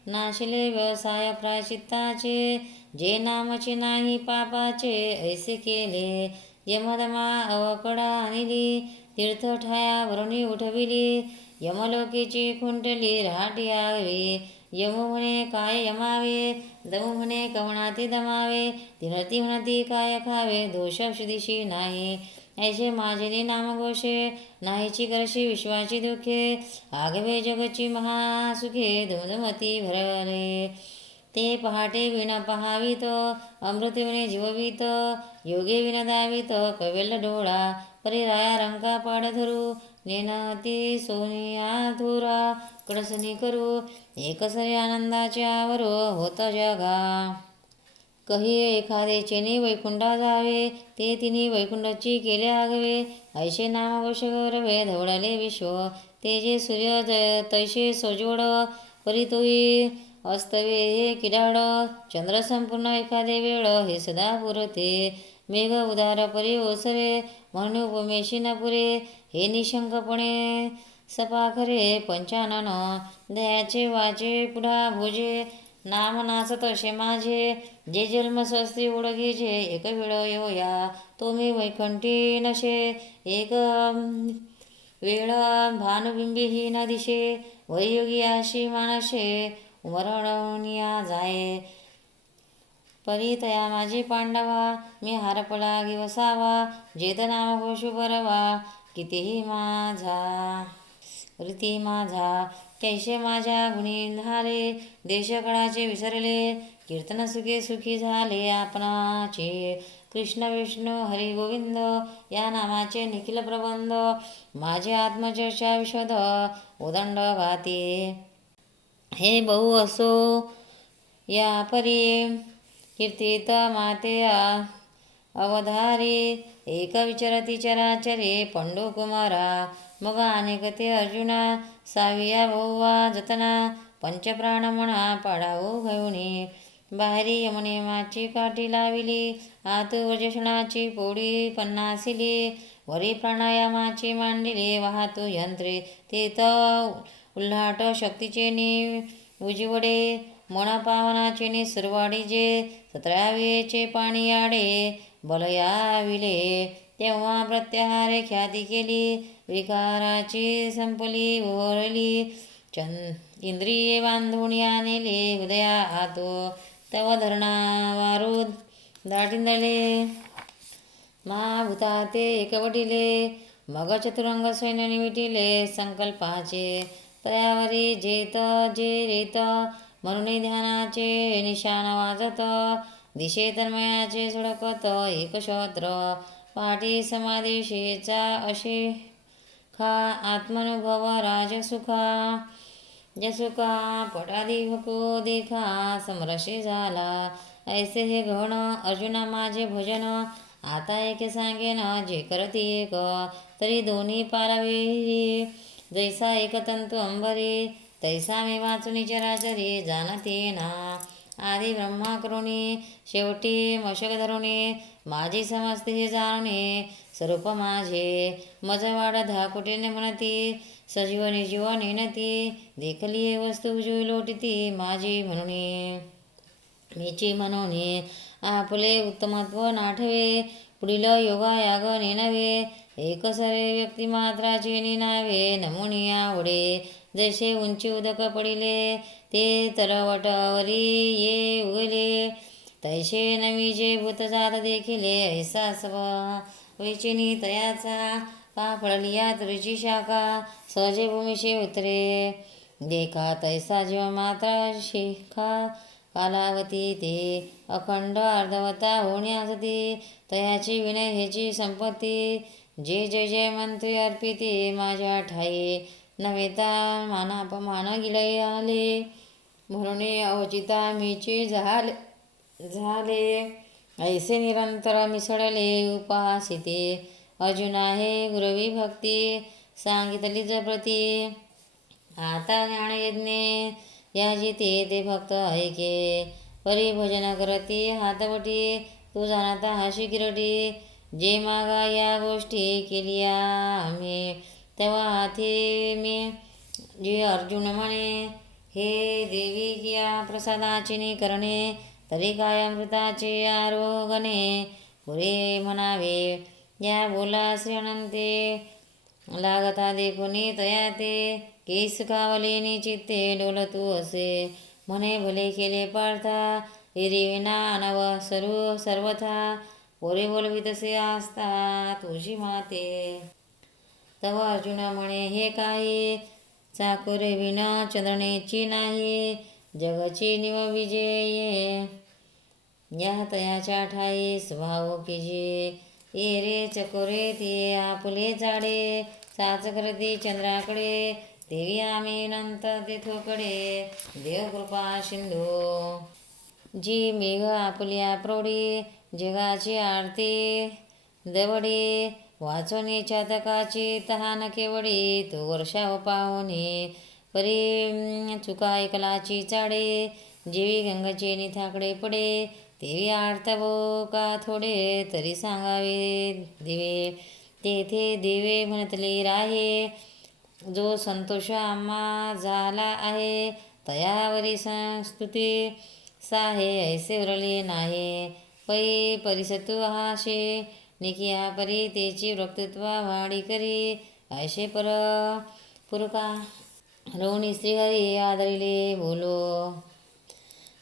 नाशिले व्यवसाय प्रायचित्ताचे जे नामचे नाही पापाचे ऐसे केले यमदमा अवकडा आणली तीर्थ ठाया वरुणी उठविली यमलोकीची खुंटली राहाटी आगवी यमो म्हणे काय यमावे दमू म्हणे कवणाती दमावे तिनती म्हणती काय खावे दोष दिशी नाही ऐसे माझे नामघोषे नाहीची करशी विश्वाची दुःखे आगवे जगची महासुखे धुमधुमती भरले ते पहाटे विण पहावीत अमृत विणे जीववीत योगे विण दावीत कवेल डोळा परिराया रंका पाड धरू नेनती सोनिया धुरा कडसनी करू एकसरी आनंदाचे आवरो होत जगा कही एखादे चेनी वैकुंठा जावे ते तिने वैकुंठाची केले आगवे ऐसे नामघोष गौरवे धवळले विश्व तेजे सूर्य तैसे सोजोड परितोई अस्तवे हे किडाड चंद्र संपूर्ण एखादे वेळ हे सदा पुरते मेघ उदार परी ओसरे म्हणून उपमेशी न पुरे हे निशंकपणे सपाखरे पंचानन दयाचे वाचे पुढा भोजे नाम नाचत असे माझे जे जन्म सहस्त्री उडगीचे एक वेळ येऊया तो मी वैकुंठी नशे एक वेळ भानुबिंबी न दिशे वैयोगी अशी मानशे उमरणिया जाये परितया माझी पांडवा मी हारपला वसावा जेत नाम घोषू बरवा कितीही माझा रीती माझा कैसे माझ्या गुणी झाले देशकाळाचे विसरले कीर्तन सुखे सुखी झाले आपणाचे कृष्ण विष्णू हरी गोविंद या नामाचे निखिल प्रबंध माझे आत्मचर्चा विशद उदंड गाते हे बहु असो या परी कीर्तित माते अवधारी एक विचरती चराचरे पंडू कुमारा मग अनेक ते अर्जुना साविया बहुवा जतना पंचप्राण म्हणा पाडावो घेऊनी बाहेरी यमुने माची काठी लाविली आत वजषणाची पोळी पन्नासिली वरी प्राणायामाची मांडिली वाहतू यंत्रे तेथ उल्हाट शक्तीचे नि उजवडे मन पावनाचे नि सुरवाडीजे 17वेचे पाणी आडे बलयाविले तेव्हा प्रत्याहारे ख्याती केली विकाराची संपली ओरली इंद्रिये बांधून नेले हृदया आतो तव धरणावारू दाटिंदले महाभूता ते एकवटिले मग चतुरंग सैन्य निमिटिले संकल्पाचे तयावरी जेत जे रेत म्हणून ध्यानाचे निशाण वाजत दिशे तन्मयाचे झुळकत एक शोत्र पाठी समाधीशेचा अशे खा आत्मनुभव राजसुखा जसुका पटादिभको देखा समरशी झाला ऐसे हे गहन अर्जुना माझे भजन आता एके सांगेन जे करती एक तरी दोन्ही पारावे जैसा एक तंतू अंबरी तैसा मी वाचुनी चराचरी जाणते ना आधी ब्रह्मा करुणी शेवटी मशक धरुणी माझी समजते हे जाणणे स्वरूप माझे मज वाढ धाकुटीने म्हणती सजीव निर्जीव नेनती देखली वस्तू जो लोटिती माझी म्हणून मीची म्हणून आपले उत्तमत्व नाठवे पुढील योगायाग नेनवे एक सरे व्यक्तिमात्राचे निनावे नमुनी आवडे जैसे उंची उदक पडिले ते तरवटवरी ये उगले तैसे नवी जे भूतजात देखिले ऐसा वैचिनी तयाचा का फळलिया तुरीची शाखा सहजे भूमीशी उतरे देखा तैसा जीव मात्रा शिखा कालावती ते अखंड अर्धवता होण्यासती तयाची विनय ह्याची संपत्ती जे जय जय मंत्री अर्पिते माझ्या ठाई नवेता मानापमान गिलय आले म्हणून अवचिता मीचे झाले ऐसे निरंतर मिसळले उपासिते अर्जुना हे गुरवी भक्ती सांगितली जप्रती आता ज्ञानयज्ञे याजिते ते भक्त ऐके परिभजन करती हातवटी तू जाणता हाशी किरटी जे मागा या गोष्टी केलिया आम्ही तेव्हा हाती मी जे अर्जुन म्हणे हे देवी किया प्रसादाची करणे तरी काय अमृताचे आरोगणे पुरे म्हणावे या बोला श्री अनंते लागता देखुनी तया ते केस कावलेनी चित्ते डोलतू असे म्हणे भले केले पार्था एरिविना नव सर्वथा पोरे बोलवी तसे असता तुझी माते. तव अर्जुन म्हणे हे काही चाकोरे विना चंद्रनेची नाही. जगची निव विजये या तयाच्या ठाई स्वभाव कीजे. ये रे चकोरे ते आपुले जाडे. साच करती चंद्राकडे देवी आम्ही नंतर तेथोकडे. देव कृपा सिंधू जी मेघ आपुल्या प्रौढी. जगाची आरती दवडी वाचोनी चातकाची तहान केवडी. तो वर्षाव पाहुणे परी चुका ऐकलाची चाडे. जेवी गंगेचे निथाकडे पडे तेवी आर्तवो का थोडे. तरी सांगावे दिवे तेथे दिवे म्हणतले राहे. जो संतोष आम्हा झाला आहे तयावरी संस्तुती साहे. ऐसे उरले नाही पै परिसतु हाशे. निकिया परी तेची वक्तृत्वा वाडी करी. ऐसे पुरका रोणी श्रीहरी आदरिले बोलो.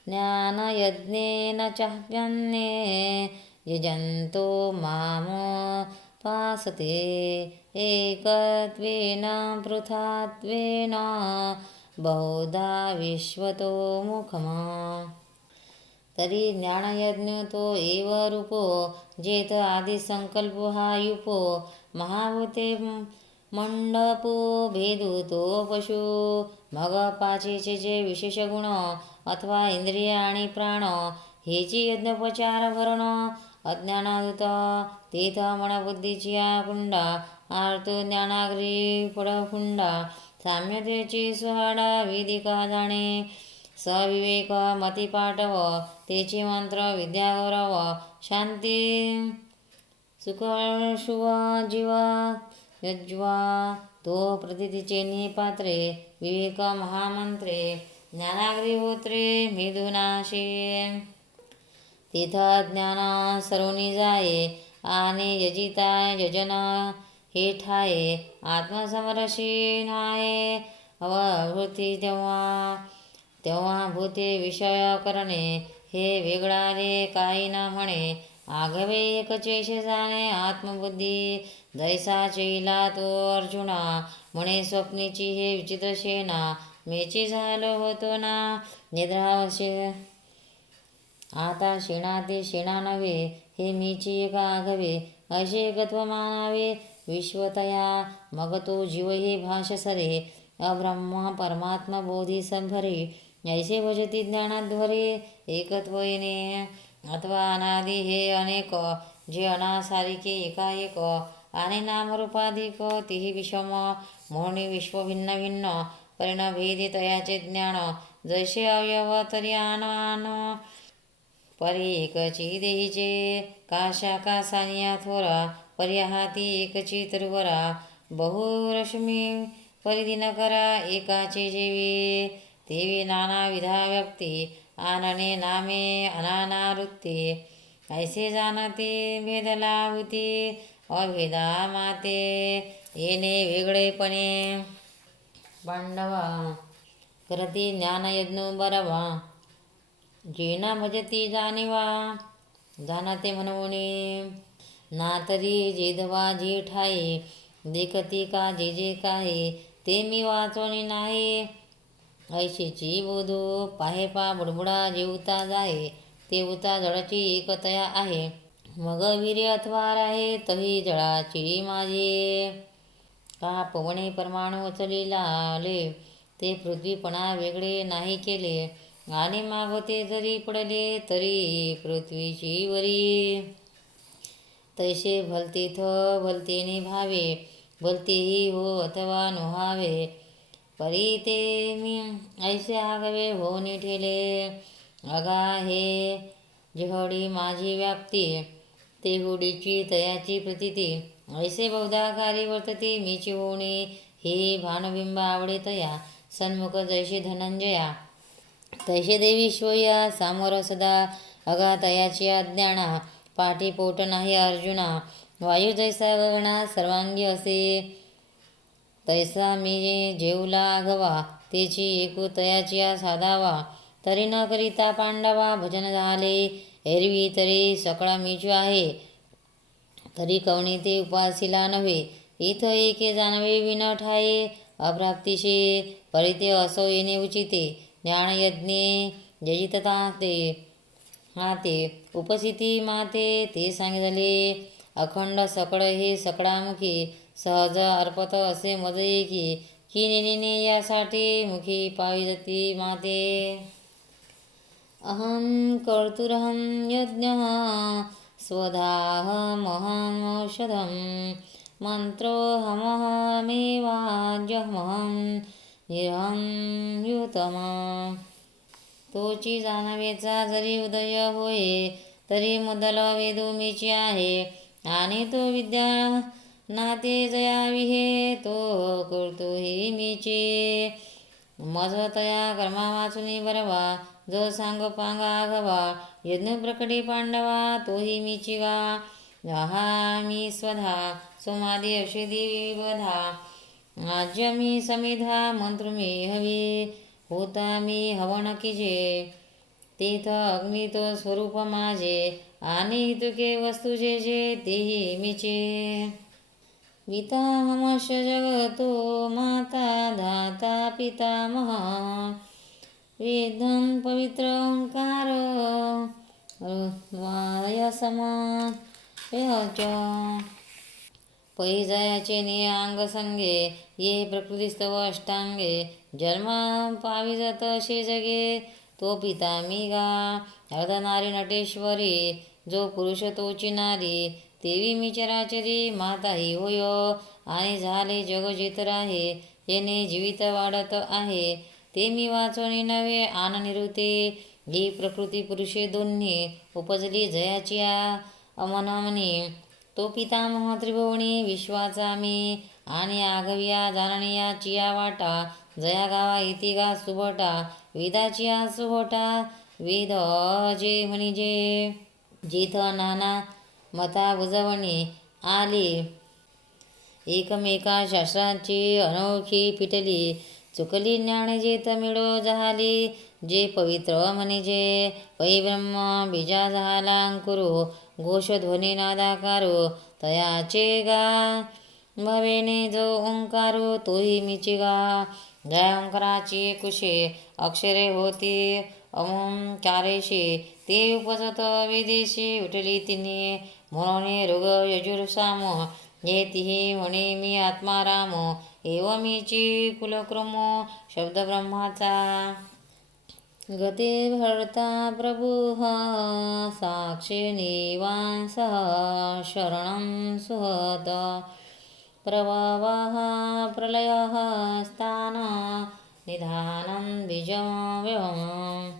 ज्ञानयज्ञेन चाप्यन्ये यजन्तो मामुपासते. एकत्वेन पृथात्वेन बहुधा विश्वतो मुखमा. तरी ज्ञानयज्ञ तो एव रूपो. जेथ आदि संकल्प हा युपो. महाभूते मंडपो भेदू तो पशु. मग पाचीचे जे विशेष गुण अथवा इंद्रिय आणि प्राण हेची यज्ञोपचार भरण. अज्ञानादूत तेथ मनबुद्धीची कुंडा. आर्तो ज्ञानाग्री फडफुंडा. साम्यतेची सुहाडा वेदिका जाणे. सविवेक मती पाठव तेची मंत्र विद्या गौरव. शांती सुख शुभ जीवा यज्वा तो प्रतीचे निपात्रे. विवेक महामंत्रे ज्ञानाग्रिहोत्रे मिथुनाशे. तिथ ज्ञान सरोनी जाये आणि यजिता यजन हे ठाये. आत्मसमरशी नाये अवभूती तेव्हा भूते विषय करणे. हे वेगळा रे काही न म्हणे. आघवे एकचेशे जाणे आत्मबुद्धी. जैसा चैला तो अर्जुना म्हणे स्वप्नीची हे विचित्र शेना. मेची झालो होतो ना निद्रावशे. आता शेणा ते शेणा नव्हे हे मीची एक आघवे. असे एकत्व मानावे विश्वतया. मग तो जीव हे भाषसरे. अब्रह्म परमात्मा बोधी संभरे. ऐसे भजती ज्ञानाद्वरे एकत्व येणे. अथवा अनादि हे अनेक. जे अनासारिके एकाएक. आणि नामरूपाधिक तेही विषम. म्हणून विश्व भिन्न भिन्न परिणभेदी तयाचे ज्ञान. जैसे अवयव तरी आन आन परी एकची देहीचे. काशा कासानिया थोरा परी हाती एकची तरुवरा. बहुरश्मी परिदिन करा एकाचे जेवी. तेवी नाना विधा व्यक्ती आनने नामे अनाना वृत्ती. ऐसे जाणते भेदला होती अभेदा माते. येणे वेगळेपणे पांडवा करती ज्ञानयज्ञ बरवा. जेना भजती जाणीवा जाणते म्हणून. ना तरी जेधवा जी ठाई देखती का जे जे काही. ते मी वाचोनी नाही ऐशीची बोधू. पाहे पा बुडबुडा जेवता जाये. ते उता जळाची एकतया आहे. मग वीर्य अथवा राहे तही जळाची माझी. का पवने परमाणू चलिलाले ते पृथ्वीपणा वेगळे नाही केले. आणि मागते जरी पडले तरी पृथ्वीची वरी. तैसे भलतीथ भलतेने भावे. भलतेही हो अथवा नोहावे. परी ते मी ऐसे आगवे होऊन ठेले. अगा हे जेहोडी माझी व्याप्ती. ते होडीची तयाची प्रतीती. ऐसे बहुधाकारी वर्तती मीची होणे. हे भानुबिंब आवडे तया. सन्मुख जैसे धनंजया तैसे देवी श्वया. सामोर सदा अगा तयाची अज्ञाना. पाठी पोट नाही अर्जुना. वायू जैसा गगना सर्वांगी असे. तैसा मी जेवला आघवा. तेची एकू तयाची साधावा. तरी न करिता पांडवा भजन झाले. एरवी तरी सकळा मीचू आहे. तरी कवणी ते उपासिला नव्हे. इथं एके जानवे विन ठाये. अप्राप्तिशे परिते असो येणे उचिते. ज्ञानयज्ञे जजितता ते हाते उपस्थिती माते ते सांगितले. अखंड सकळ हे सकळामुखी सहज अर्पत असे मज एकी. की नेने यासाठी मुखी पाविजती माते. अहं कर्तुरहं यज्ञः स्वधाहमहमौषधं मंत्रोऽहमहमेवाज्यहमहं निरहं युतमा. तोची जाणवेचा जरी उदय होय तरी मुदल वेदो मीची आहे. आणि तो विद्या नाते जयावी हे तो करतो हे मीचे. मज तया कर्मा वाचुनी बरवा जो सांगोपांगा आघवा. यज्ञ प्रकटी पांडवा तोही मीची गा. हा मी स्वधा सोमादी औषधी विबधा. राज्य मी समिधा मंत्र मी हवी. होता मी हवन कीजे तीथ अग्नी तो स्वरूप माझे. आणि तुके वस्तू जे जे तेही मीचे. विताहमश जगतो माता धाता पितामह. वेदं पवित्र ओंकार वायसम यच. पै जयाचे नियांग संगे ये प्रकृतिस्तव अष्टांगे. जन्मा पाविजत असे जगे तो पिता मी गा. अर्धनारी नटेश्वरी जो पुरुष तोची नारी. देवी मी चराचरी माताही होय. आणि झाले जग जेतर आहे येणे जीवित वाढत आहे. ते मी वाचवणे नव्हे आन निरुते. ही प्रकृती पुरुषे दोन्ही उपजली जयाची अमनामनी. तो पितामह त्रिभुवनी विश्वाचा मी. आणि आघविया जाणनिया चिया वाटा. जया गावा इति गा सुभटा. वेदाचिया सुभटा वेद जे म्हणिजे. जिथ नाना मता बुजवणे आली. एकमेका शास्त्रांची अनोखी पिटली. चुकली ज्ञान जेथ मिळो जहाली. जे पवित्र म्हणिजे पै ब्रह्म बीजा झाला अंकुरो. घोष ध्वनी नादाकारो तयाचे गा. भवेने जो ओंकारो तोही मीची गा. जया ओंकाराची कुशे अक्षरे होती ओंकारेशी. ते उपजत वेदेशी उठली तिने. म्हणून ऋग यजुर साम हे तिही म्हणे मी आत्माराम. एवमीची कुलक्रम शब्द ब्रह्माचा. गते भरता प्रभुः साक्षी निवासः. शरणं सुहत प्रवाह प्रलयः स्थान निधानं बीजव्यवम्.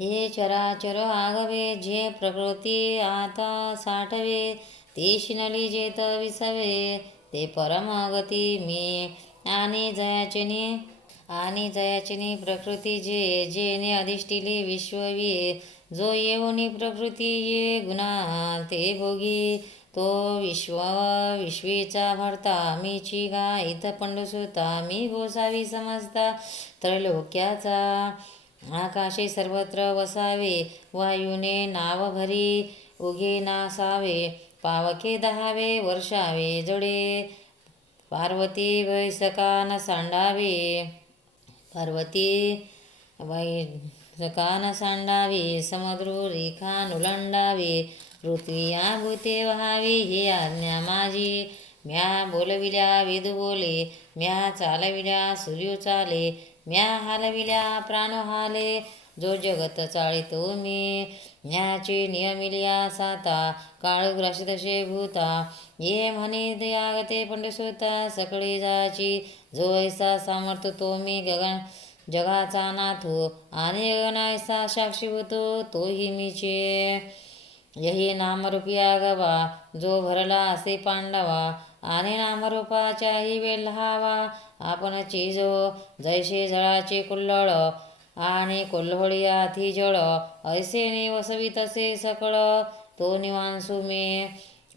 हे चराचर आगवे जे प्रकृती आता साठवे. ते शिनली जेत विसवे ते परमगती मी. आणि जयाचिनी प्रकृती जे जेने अधिष्ठिली विश्ववी. जो येऊनी प्रकृती ये गुणा ते भोगी. तो विश्वेचा भरता मीची गा. इथ पंडुसुता मी गोसावी समजता त्रैलोक्याचा. आकाशे सर्वत्र वसावे वायुने नाव भरी. उगे नासावे पावके दहावे वर्षावे जडे. पार्वती वैसकान सांडावे समुद्र रेखानुलंडावे. पृथ्वी भूते व्हावी ही आज्ञा माझी. म्या बोलविल्या वेद बोले. म्या चालविल्या सूर्य चाले. म्या हालविल्या प्राण हाले. जो जगत चाळितो मी. म्याचे नियमिलिया साता काळुग्राशी तसे भूता. ये म्हणे दयागते पंडसुता सकळे जाची. जो ऐसा सामर्थ तो मी गगन जगाचा नाथो. आणि गगनायसा साक्षीभूतो तोही मीचे. यही नामरूपिया गवा जो भरला असे पांडवा. आणि नामरूपाच्याही वेल्हावा आपणची जो. जैसे जळाचे कुल्हळ आणि कोल्होळी आधी जळ. ऐसे ने वसवी तसे सकळ तो निवांसू मी.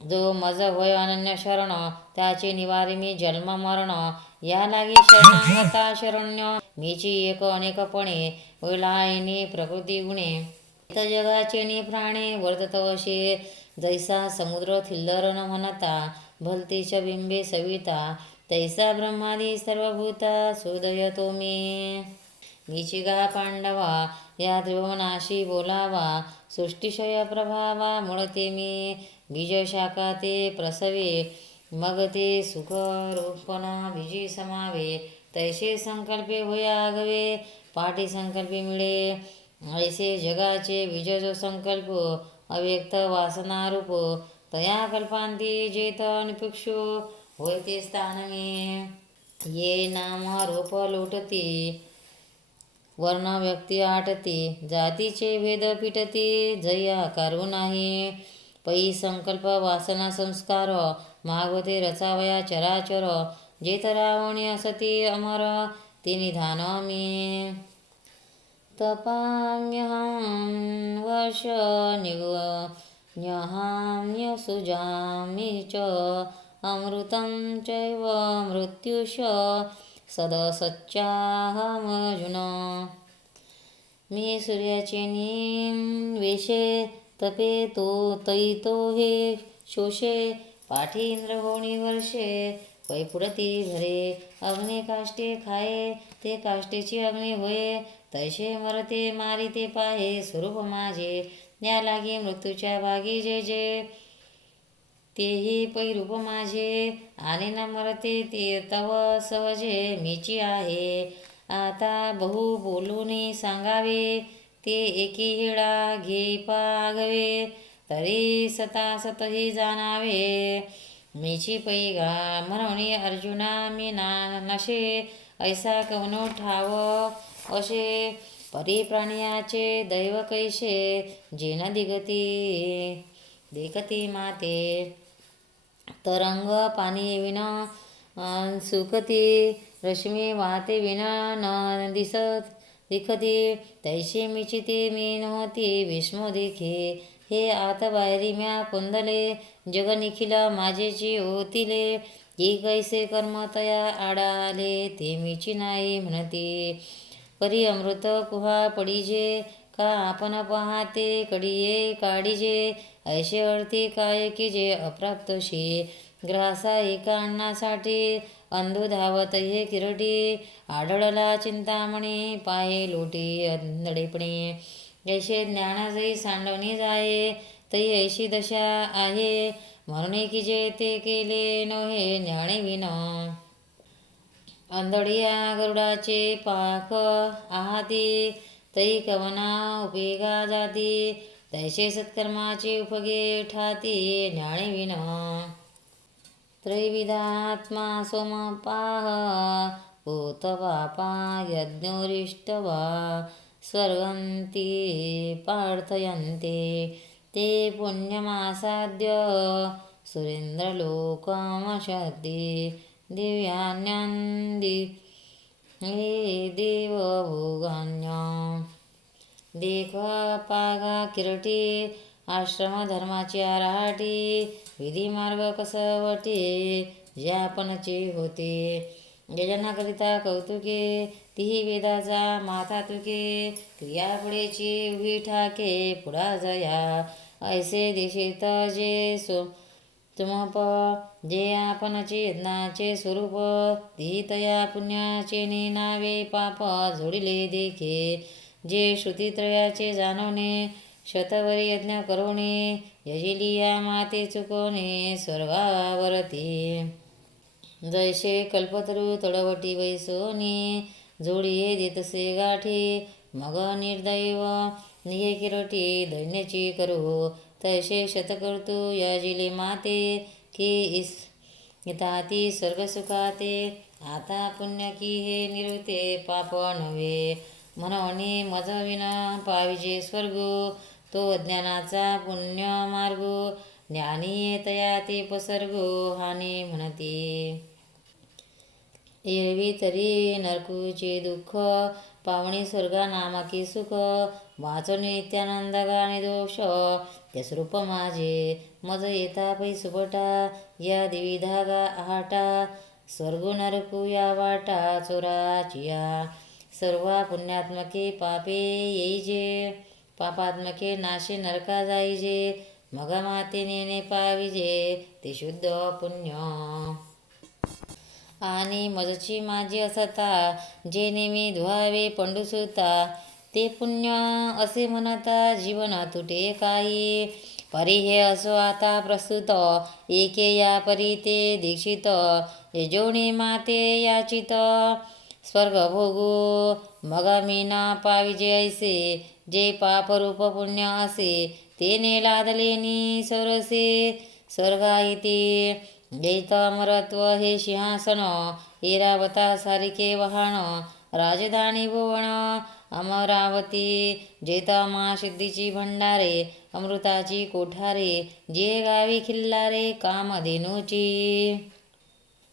जो मज होय अनन्य शरण त्याचे निवारी मी जन्म मरण. या लागी शरणागता शरण्य मीची एक अनेकपणे. वैलायनी प्रकृती गुणे त जगाचे नि प्राणे वर्तत असे जैसा समुद्र थिल्लर न म्हणता भलतेच्या बिंबे सविता तैसा ब्रह्मादी सर्वभूता शोधयतो मीची गा पांडवा या त्रिभुवनाशी बोलावा सृष्टिशय प्रभावा मुळते मी बीज शाखा ते प्रसवे मग ते सुख रूपना बीजी समावे तैसे संकल्पे होय आगवे पाठी संकल्पे मिळे ऐसे जगाचे बीज जो संकल्प अव्यक्त वासनारूप तया कल्पांती जेत निपुक्षु होय ते स्थान मे ये नाम रूप लोटती वर्ण व्यक्ती आटती जातीचे भेद पिटती जया कारू नाही पै संकल्प वासना संस्कार मागवते रचावया चराचर जेत रावणी असती अमर ते निधान मी तपाम्यहं वर्ष न्यहाम्य सुजामि च अमृतं चैव मृत्युश सदसच्चाहमर्जुन मी सूर्याचे वेशे तपे तो तैतो हे शोषे पाठी इंद्र होणी वर्षे पैपुरती भरे अग्नी काष्टे खाये ते काष्टेची अग्नी होय तैसे मरते मारिते पाहे स्वरूप माझे या लागे मृत्यूच्या भागी जे जे तेही पैरूप माझे आणि न मरते ते तव सहजे मीची आहे आता बहु बोलून सांगावे ते एकी हिळा घे पागवे तरी सतासतही जाणावे मीची पैगा म्हणून अर्जुना मी नशे ऐसा कवनो ठाव असे परिप्राणियाचे दैव कैसे जेन देखती माते तरंग पाणी विना सुकती रश्मी वाहते विना न दिखती तैशी मिचिती मी नव्हती विष्णू देखी हे आत बाहेरी म्या कोंदले जग निखिल माझेची होतिले की कैसे कर्म तया आडाले ते मीची नाही म्हणती परी अमृत कुहा पडिजे का आपण पाहते कडिये काढिजे ऐसे अर्थी काय की जे अप्राप्तशी ग्रासा एका अन्नासाठी अंधू धावत हे किरटी आढळला चिंतामणी पाहे लोटी अंधडेपणे ऐसे ज्ञान जै सांडवणी जाये तै ऐशी दशा आहे म्हणून की जे ते केले नव्हे ज्ञाने विन अंधडिया गरुडाचे पाख आहाती तै कवना उपयोगा जाती तैसे सत्कर्माचे उपगे ठाती ज्ञाने विन त्रैविधात्मा सोमपाह भूतपापा यज्ञोरिष्टवा स्वर्गन्ति प्रार्थयन्ते ते पुण्यमासाद्य सुरेंद्रलोकमशक्ति दिव्यान्यंदि हे देवभोगान्य देख पागा किरटी आश्रम धर्माची आराटी विधिमार्ग कसवटी ज्यापनचे होते यजनाकरिता कौतुके तिही वेदाचा माथा तुके क्रियापुढेची उभी ठाके पुढा जया ऐसे दिशेत जे तुमप जे आपणचे यज्ञाचे स्वरूप ती तया पुण्याचे नावे पाप जोडिले देखे जे श्रुतित्रयाचे जाणवणे शतवरी यज्ञ करोणे यजिलिया माते चुकवणे स्वर्गावरती जैसे कल्पतरू तडवटी वैसोनी जोडिये देतसे गाठी मग निर्दैव निये किरटी दैन्याची करू तैसे शतकर्तू याजिले माते की इताती स्वर्गसुखाते आता पुण्य की हे निरुते पाप नव्हे म्हणून मज विना पाविजे स्वर्ग तो ज्ञानाचा पुण्य मार्ग ज्ञानी तया ते पसर्गो हानी म्हणती एरवी तरी नरकुचे दुःख पावणी स्वर्गा नामाकी सुख वाचून नित्यानंद गाणे दोष यस्रूप माझे मज येता पै सुपटा या देवी धागा आहाटा स्वर्ग नरकू या वाटा चोराचिया सर्व पुण्यात्मके पापे येईजे पापात्मके नाशे नरका जाईजे, मग माते नेणे पाविजे ते शुद्ध पुण्य. आणि मजची माझी असता, जे नेमी धुवावे पंडुसुता, ते पुण्य असे म्हणता जीवन तुटे काही. परी हे असो आता प्रस्तुत, एके या परी ते दीक्षित, जे जेवणे माते याचित स्वर्ग भोगू, मग मी ना पाविजे ऐसे, जे पापरूप पुण्य असे, तेने लादलेनी सरसे स्वर्गायते. जेथ अमरत्व हे सिंहासन, ऐरावता सारिके वहाण, राजधानी भुवन अमरावती. जेथ महासिद्धीची भंडारे, अमृताची कोठारे, जे गावी खिल्लारे कामधेनूची.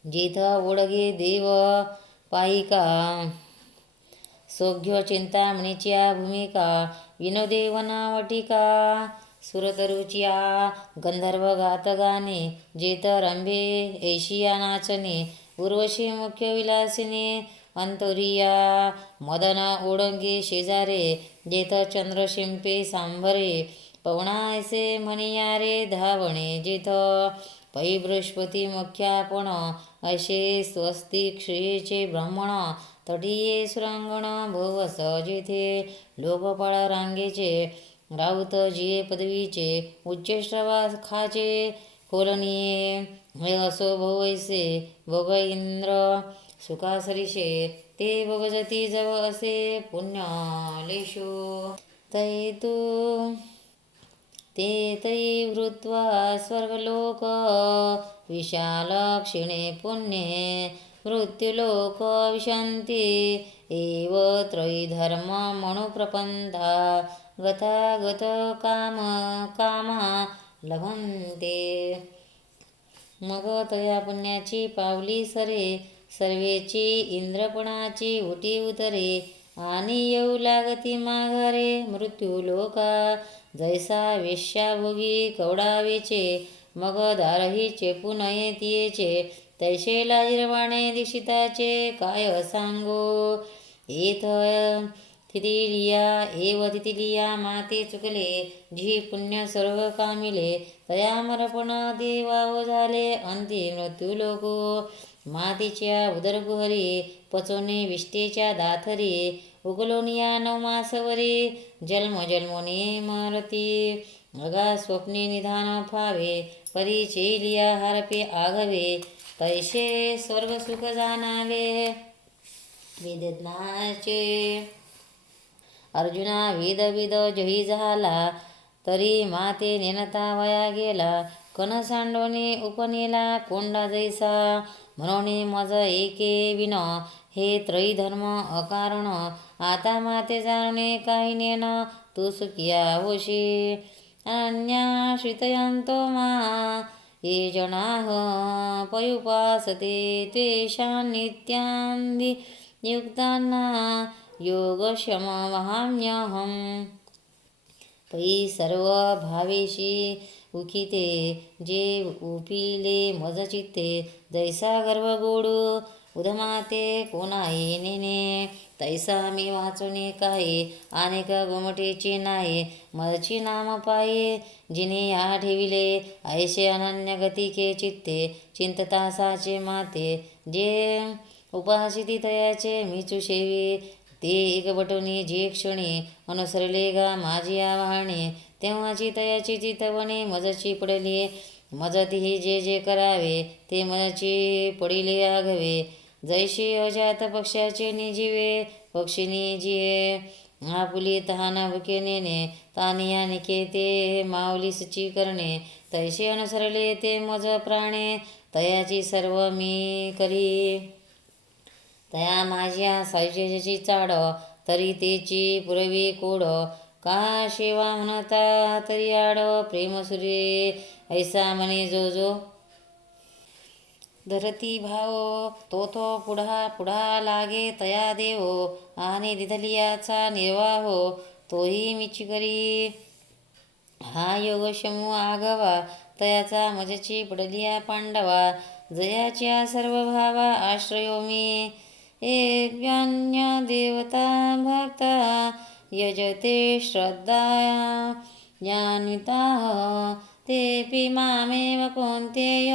जेथ ओळगे देव पायिका, सौख्य चिंतामणीच्या भूमिका, विनोदे वनावटिका सुरतरुचिया गंधर्व गात गाणे. जेथ रंभे ऐशिया नाचणे, उर्वशी मुख्य विलासिनी अंतोरिया मदन ओढंगे शेजारे. जेथ चंद्र शिंपे सांभरे, पवना ऐसे म्हणिया रे धावणे. जेथ पै बृहस्पती मुख्यापण, ऐसे स्वस्तिक श्रेयेचे ब्राह्मण, तटीये सुरांगण भवस. जेथे लोकपाळ रांगेचे, राऊत जिये पदवीचे, उच्चश्रवाखाचे खोलनिये. हे असो भवैसे भोग इंद्र सुखासरिषे, ते भोगजती जव असे पुण्यलेशो. ते तै वृत्वा स्वर्गलोक, विशाल क्षीणे पुण्ये मृत्युलोक विशन्ति. एव त्रयी धर्म मनुप्रपन्था, गतागत कामा लभन्ते. मग तया पुण्याची पावली सरे, सर्वेची इंद्रपणाची ओटी उतरे. आणि येऊ लागती माघारे मृत्युलोका, जैसा वेश्या भोगी कवडावेचे, मग दारही चेपू नये तियेचे. तैसे लाजिरवाणे दीक्षिताचे काय सांगो. एथ तितिलिया एव तितिलिया माते चुकले, जी पुण्य सर्व कामिले. तया मरपण देवाव झाले अंती मृत्युलोको. मातीच्या उदरगुहरी, पचोने विष्टेच्या दाथरी. उगलोनिया 9 मासवरी, जन्मोनी मरती. अगा स्वप्ने निधान फावे, परी चेलिया हारपे आघवे. तैसे स्वर्गसुख जाणावे वेदज्ञाचे. अर्जुना वेद जही झाला, तरी माते नेनता वया गेला. कन सांडोने उपनेला कोंडा जैसा, म्हणून मज एके विन हे त्रयी धर्म अकारण. आता माते जाणे काही नेन, तू सुखिया होशी. अनन्याश्रितयन्तो मा ये जनाः, पर्युपासते त्वेषान् नित्यान् युक्ताना योगक्षम वहाम्यहम्. पै सर्व भावेशी उखिते, जे उपिले मज चित्ते. जैसा गर्भगोडू उधमाते कोणाये नेने, तैसा मी वाचुने काये अनेक गोमटेचे नाये. मजची नाम पाये जिने या ठेविले, ऐसे अनन्य गतिके चित्ते. चिंतता साचे माते, जे उपासिती तयाचे मीचू शेवी. ते एकवटुनी जे क्षणी, अनुसरले गा माझी आवाहणे. तेव्हाची तयाची चितवणे मजची पडली. मज तिही जे जे करावे, ते मजची पडिले आघवे. जैशी अजात पक्षाचे निजीवे, पक्षिणी जिये आपुली तहान भुके नेणे. तानिया निके ते माऊलीसची करणे, तैसे अनुसरले ते मज प्राणे. तयाची सर्व मी करी, तया माझ्या सायुज्याची चाड. तरी तेची पुरवी कोड, का शेवा म्हणता तरी आड. प्रेमसुरे ऐसा म्हणे जो जो, धरती भाव तो पुढा लागे तया देव. आणि दिधलियाचा निर्वाहो, तोही मिची करी. हा योगक्षमू आघवा, तयाचा मजची पडलिया पांडवा. जयाच्या सर्व भावा आश्रयो मी, एक देवता भक्ता यजते श्रद्धया ज्ञान्विताः तेऽपि मामेव कौन्तेय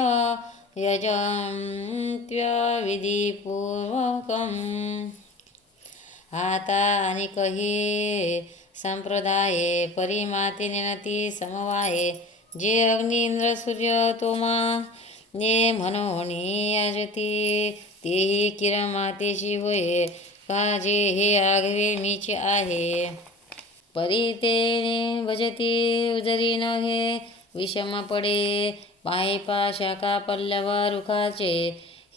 यजन्त्यविधिपूर्वकम् आता अनेक हे संप्रदाये परिमाते नेनती समवाये जे अग्नि इंद्र सूर्य तोमा ने म्हणून याजती तेही किरमातेची होय का जे हे आघवे मीचे आहे परी भजती उजरी नहे विषम पडे पायपा शाखा पल्लवा रुखाचे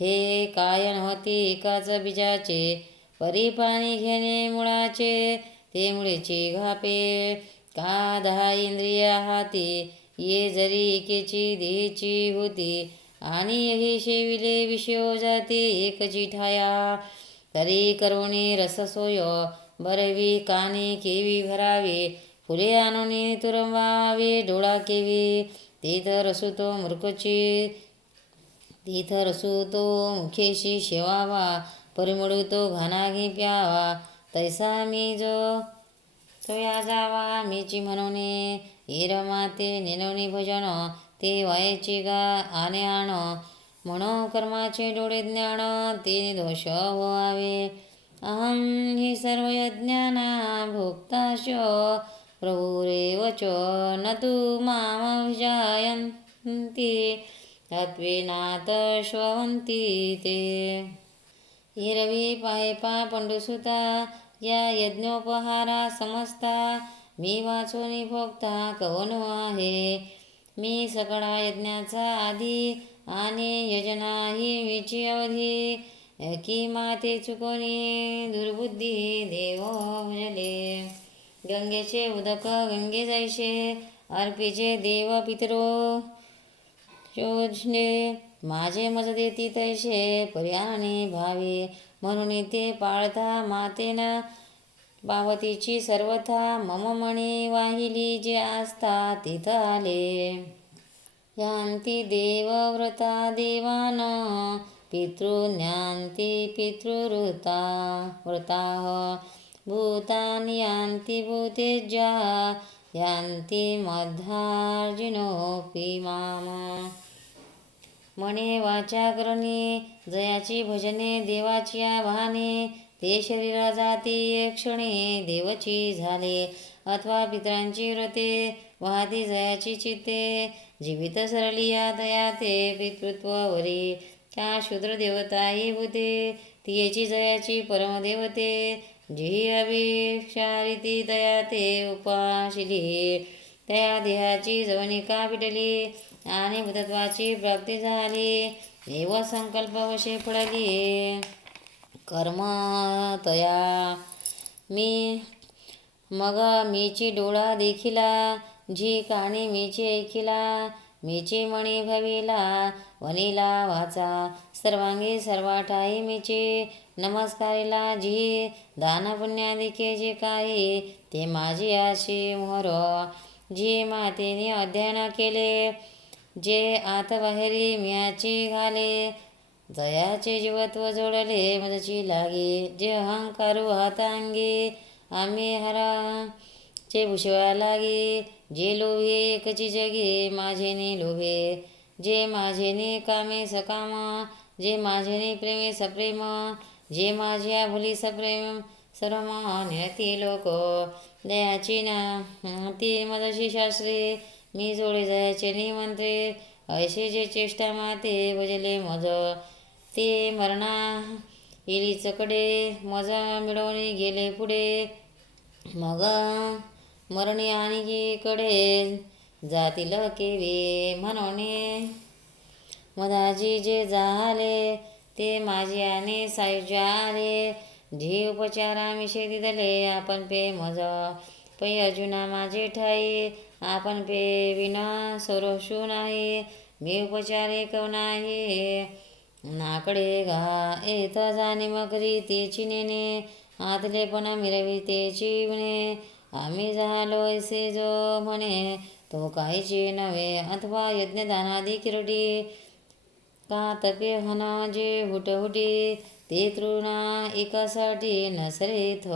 हे कायन होती एकाच बीजाचे परी पाणी घेणे मुळाचे ते मुळेची घापे का 10 इंद्रिया हाती ये जरी एकेची देहीची होती आणि हे शेविले विषयो जाते एकची ठाया तरी करुणी रससोय बरवी काने केवी भरावे फुले आणून तुरंबावे डोळा केवी तीथ रसुतो मूर्खची तीथ रसुतो मुखेशी शेवावा परिमळुतो घानाघी प्यावा तैसा मी जो तोया जावा मीची म्हणून हिरमाते नेनवणी भजन ते वायेची गा आने आण म्हणो कर्माचे डोळे ज्ञान ते दोष व्हावे अहं हि सर्व यज्ञाना भोक्ताश प्रभुरेव च न तु मामभिजायन्ति तत्त्वेनात श्रवन्ति ते हिरवी पायपा पंडुसुता या यज्ञोपहारा समजता मी वाचून भोगता कवन आहे मी सगळा यज्ञाचा आधी आणि यजना ही मीची अवधी की माते चुकोनी दुर्बुद्धी देव भजले गंगेचे उदक गंगे जैसे अर्पीचे देव पितरो योजने माझे मज देती तैसे पर्याने भावे म्हणून ते पाळता मातेन पावतीची सर्वथा मम मणी वाहिली जे आस्था तिथ आले यांती देवव्रता देवान पितृज्ञान्ति पितृवृता व्रताः भूतानि यान्ति भूतेज्या यान्ति मध्यार्जुनोऽपि माम मने वाचा करणे जयाची भजने देवाची वाहने ते शरीरा जाती एक क्षणे देवची झाले अथवा पितरांची व्रते वाहती जयाची चित्ते जीवित सरलिया दया ते पितृत्ववरी त्या शूद्र देवताही भूते तियेची जयाची परमदेवते जी अभिक्षारिती दया ते उपाशिली त्या देहाची जवनिका पिटली आणि भूतत्वाची प्राप्ती झाली देव संकल्प वशे पडली कर्म तया मी मग मीची डोळा देखिला जी काणी मीची ऐकिला मीची मणी भविला वनिला वाचा सर्वांगी सर्वाठाई मीची नमस्कारिला जी दान पुण्यादिके जे काही ते माझी आशी मोहर जी मातेने अध्ययन केले जे आत बाहेरी म्याची घाले जयाचे जीवत्व जोडले मजची लागे जे अहंकारू हातांगी आम्ही हराचे भुषवा लागे जे लोभे एकची जगे माझेने लोभे जे माझेने कामे सकाम जे माझेने प्रेमे सप्रेम जे माझ्या भुली सप्रेम सर्व नेती लोक दयाची ना ती मजशी शास्त्रे मी जोडे जायचे निमंत्रे ऐसे जे चेष्टा माते भजले मज ते मरणा येली चकडे मज मिळवून गेले पुढे मग मरणी आणि कडे जातील केवे म्हणून मधाजी जे झाले ते माझी आणि सायुज्य आले जी उपचारा मिशे दिदले आपण पे मज पै अर्जुना माझे ठाई आपण पे विना सरोशू नाही मी उपचार एक नाही नाकडे घा येत जाणे मकरी तेची नेणे आतलेपणा मिरवी तेची म्हणे आम्ही झालो ऐसे जो म्हणे तो काहीचे नव्हे अथवा यज्ञदानादी किरडी का तपे हना जे हुटहुटी ते तृणा एकासाठी नसरेथ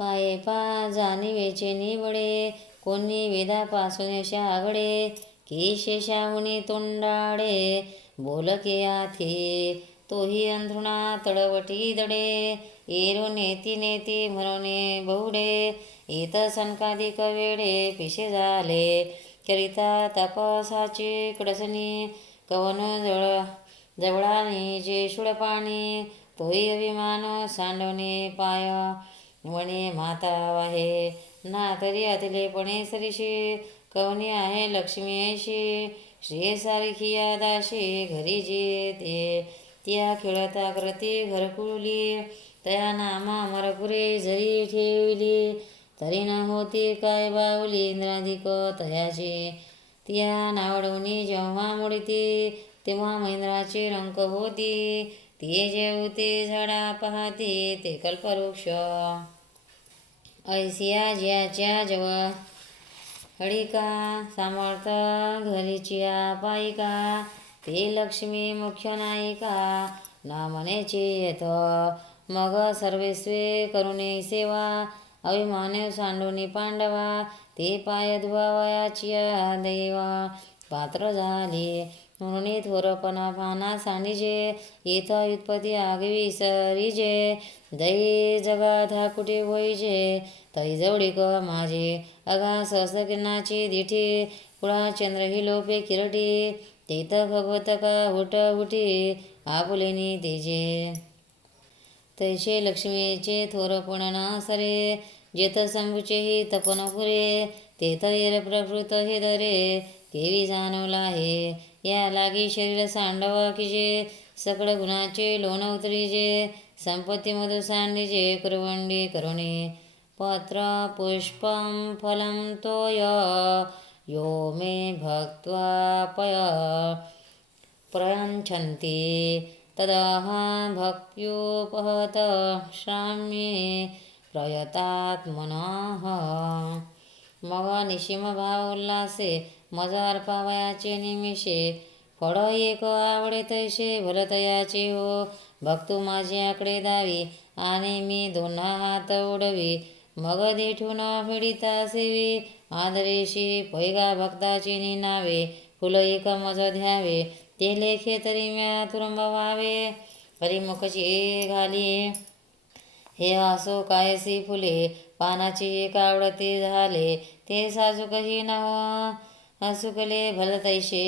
पाये पा जाणीवेचे निवडे, कोणी वेदापासून शागडे, की शेषाहुनी तोंडाडे, बोलके आथे, तोही अंथरुणा तळवटी दडे, एरो नेती नेती म्हणूने बहुडे, येत सनकाधिक वेडे पिशे झाले, करिता तपासाची कडसणी, कवन जवळाने जे शुळपाणी, तोही अभिमान सांडवणे पाय, वणे माता वाहे, ना तरी अतिलेपणे सरीशी, कवनी आहे लक्ष्मी ऐशी, श्री सारखी दाशी, घरी जी ते त्या खेळता करती घरकुली, तया नामा मरपुरे जरी ठेवली, तरी न होती काय बावली इंद्राधिक तयाची, तिया नावडवणी जेव्हा मोडती, तेव्हा महेंद्राची रंक होती, ते जेवते झाडा पाहते ते कल्पवृक्ष, ऐसिया जियाच्या जवळ हडिका, सामर्थ घरीचिया पायिका, ते लक्ष्मी मुख्य नायिका, ना म्हणेची येत मग सर्वेस्वे करुणे सेवा, अभिमाने सांडूनी पांडवा, ते पाय धुवावयाचिया देवा, पात्र झाली म्हणून थोरपणा पाना सांडिजे, येथ व्युत्पत्ती आगवी सरिजे, दै जगाधा कुठे होईजे, तै जवळीक माझे अगास किरणाची दिठी, कुळा चंद्र ही लोपे किरटी, तेथ भगवत का हुट हुटी, आपुलेनी तेजे, तैसे लक्ष्मीचे थोरपण न सरे, जेथ शंभूचेही तपन पुरे, तेथ येर प्रकृत हे दरे, केवी जाणवला हे, या लागी शरीर सांडवा किजे, सकळ गुणाचे लोण उतरिजे, संपत्ती मधु सांडिजे कुरवंडी करुणे, पत्र पुष्पं फलं तोय, यो मे भक्त्वा प्रयच्छन्ति, तदहं भक्त्युपहत श्राम्ये प्रयतात्मनः, मग निशिम भाव उल्हासे, मज अर्पावयाचे निमिषे, फळ एक आवडे तैसे भलतयाचे हो, भक्तू माझ्याकडे दावी, आणि मी दोन्हा हात उडवी, मग देठून फेडिता सेवी, आदरेशी पैगा भक्ताची निनावे, फुल एक मज द्यावे, ते लेखे तरी म्या तुरुंब व्हावे, हरिमुखची घाली हे असो कायसी फुले, पानाची एक आवडती झाले, ते साजूकही नव सुकले भलतैसे,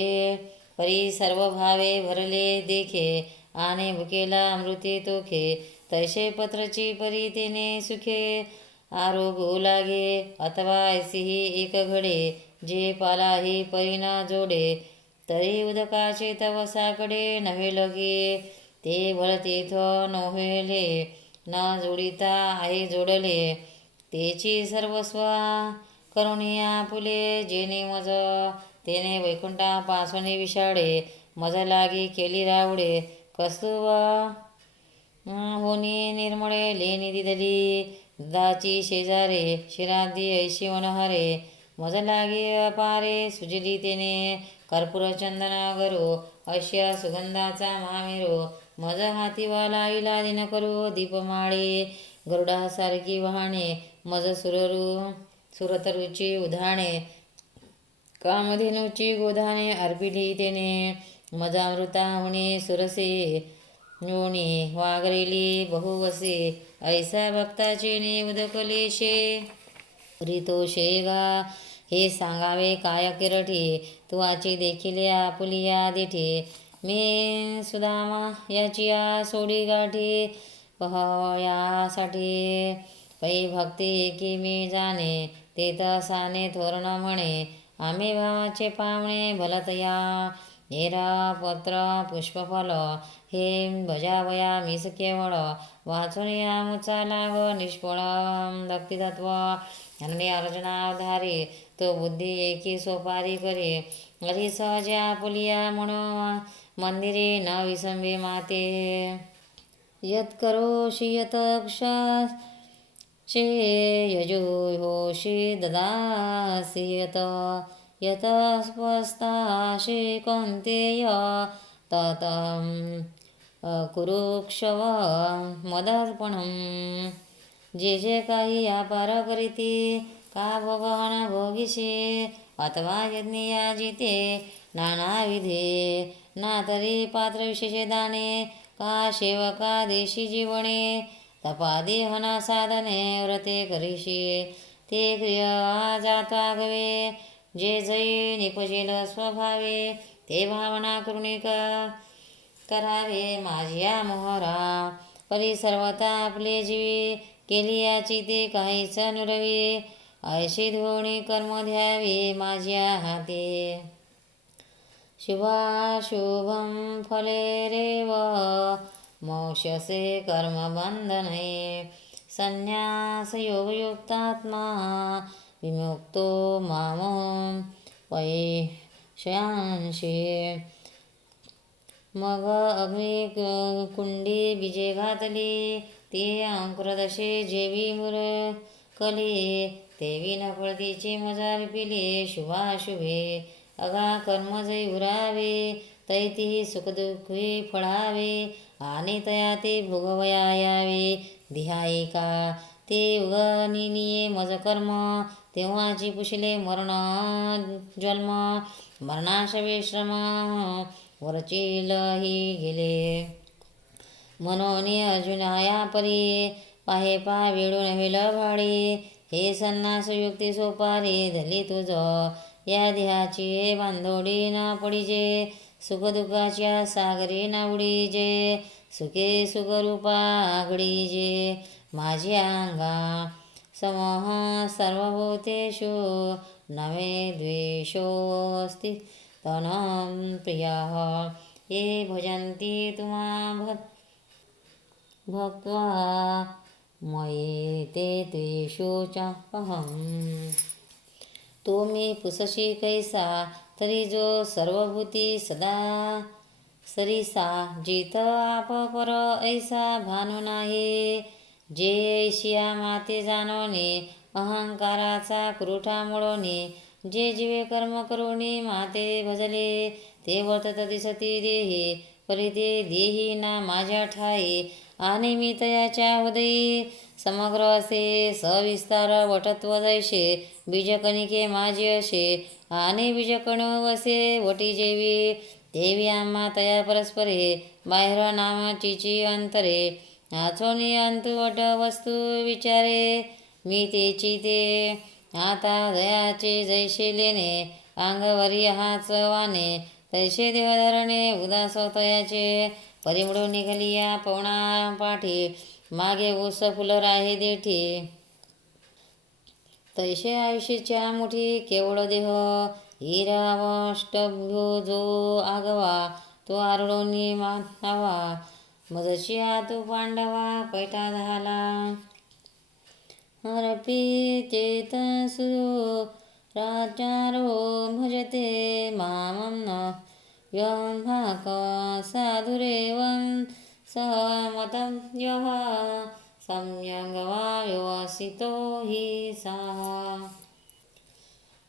परी सर्व भावे भरले देखे, आणि भुकेला अमृते तोखे, तैसे पत्रची परी तेने सुखे, आरोगू लागे, अथवा ऐसीही एक घडे, जे पालाही परी न जोडे, तरी उदकाचे तव साकडे नव्हे लगे, ते भलतीथ नव्हेले, न जोडिता आहे जोडले, तेची सर्वस्व करुणी आपुले, जेने मज तेने वैकुंठापासून विशाळे, मज लागी केली रावडे, कस्तुव होनी निर्मळे लेणी दिदली, दुधाची शेजारे, शिरादी ऐशी वनहरे, मज लागी अपारे, सुजली तेने कर्पूर चंदन गरो, अश्या सुगंधाचा महामेरो, मज हाती लाविला दिन करू, दीपमाळे गरुडासारखी वाहणे, मज सुरतरुची उधाणे, कामधेनूची गोधाने अर्पिली तेने, मज अमृताहुनी सुरसे, योनी वागरेली बहुवसे, ऐसा भक्ताचे ने उदकलेशे, रितोषे गा हे सांगावे काय किरठी, तुवाची देखील आपुलिया दिठी, मी सुदामा याचिया सोडी गाठी, पहयासाठी पै भक्ती की मी जाणे, तेथ साने थोरण म्हणे, आम्ही भावाचे पावणे भलतया, हेरा पत्र पुष्पफल, हे भजावया मीस केवळ, वाचून या मुचा लाग निष्फळ, भक्तितत्व आणि अर्जुनावधारी, तो बुद्धी एकी सोपारी करे, हरी सहज आपुलिया म्हणून मंदिरे न विसंबे माते, यत करोषि यत क्षे यजो होषि ददासि यत, यत स्पस्तासि कौन्तेय, तत कुरुक्षव मदर्पणम्, जे जे काही व्यापार करीती का भोगहन भोगिसे अथवा यज्ञ याजिते नानाविधे ना तरी पात्र विशेषे दाने का सेवका देशी जीवने तपादी हना साधने व्रते करीशी ते क्रिया जाता गवे जे जई निपजेल स्वभावे ते भावना करुणिका करावे माझ्या मोहरा परी सर्वता आपले जीवी केली याची ते काहीच नुरवी ऐशी धोणी कर्म द्यावे माझ्या हाती शुभाशुभं फले रेव मोक्षसे कर्मबंधने संन्यास योगयुक्तात्मा विमुक्तो मामोहं वैश्यांशी मग कुंडी बीजे घातली ते अंकुरदशे जेवी मुरकली तेवी नफळतीचे मजार पिले शुभाशुभे अगा कर्म जै उरावे तैती सुखदुःखी फळावे आणि तया ते भोगवया यावे धिहायिका ते उगनिये मज कर्म तेव्हाची पुशले मरण जन्म मरणाशवे श्रम वरचीलही गेले म्हणून अर्जुनाया परी पाहे पा वेळून वेल भाडी हे संन्यास युक्ती सोपारी धली तुझ या देहाची बांधोडी ना पडिजे सुखदुःखाच्या सागरी ना उडीजे सुखे सुखरूपा आघडीजे माझ्या अंगा समूह सर्वभूतेषु नमे द्वेषोऽस्ति तनं प्रियः ये भजन्ति तुमां भक्त्वा मयि ते त्वेषु चाहम् तो मी पुसशी कैसा तरी जो सर्वभूती सदा सरीसा जिथ आप पर ऐसा भानू नाही जे ऐशिया माते जाणवणे अहंकाराचा क्रूठा मुळवणे जे जीवे कर्म करुणी माते भजले ते वर्तत दिसती देही परी ते देही ना माझ्या ठाई आणि मी तयाच्या उदयी समग्र असे सविस्तार वटत्व जैसे बीजकणिके माझे असे आणि बीजकणू वसे वटी जेवी देवी आम्हा तया परस्परे बाहेर नामाचीची अंतरे आचोनी अंतुवट वस्तू विचारे मी तेची ते आता दयाचे जैसे लेणे अंगवरी हाच वाने तैसे देहधरणे उदास तयाचे परिमळून निघाली या पवना पाठी मागे ऊस फुलर आहे देठी तैसे आयुष्याच्या मुठी केवळ देह हिरावष्टभ्यो जो आगवा तो आरडोनी मानावा मजची तू पांडवा पैठा झाला हरपी चेतसु राजारो भजते मामं न यं भाक साधुरेवं सहमतं यः सम्यग्वायोसितो हि सा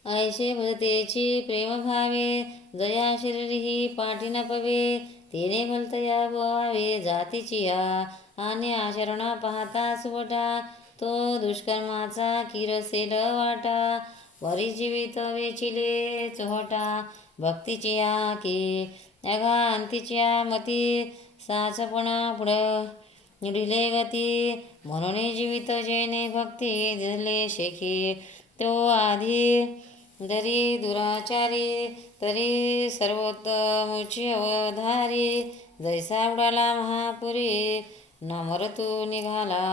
ऐसे भजतेची प्रेमभावे जया शरीरी पाठी न पवे तिने भलतया बोवावे जातीची आणि आचरणा पाहता सुवटा तो दुष्कर्माचा किरसेल वाटा वरी जीवित वेचिले चोहटा भक्तीची की अघांतीच्या मती साचपणा पुढं निडिले गती म्हणून जीवित जेने भक्ती दिले शेखी तो आधी दरी दुराचारी तरी सर्वोत्तमुची अवधारी जैसा उडाला महापुरी न मरतू निघाला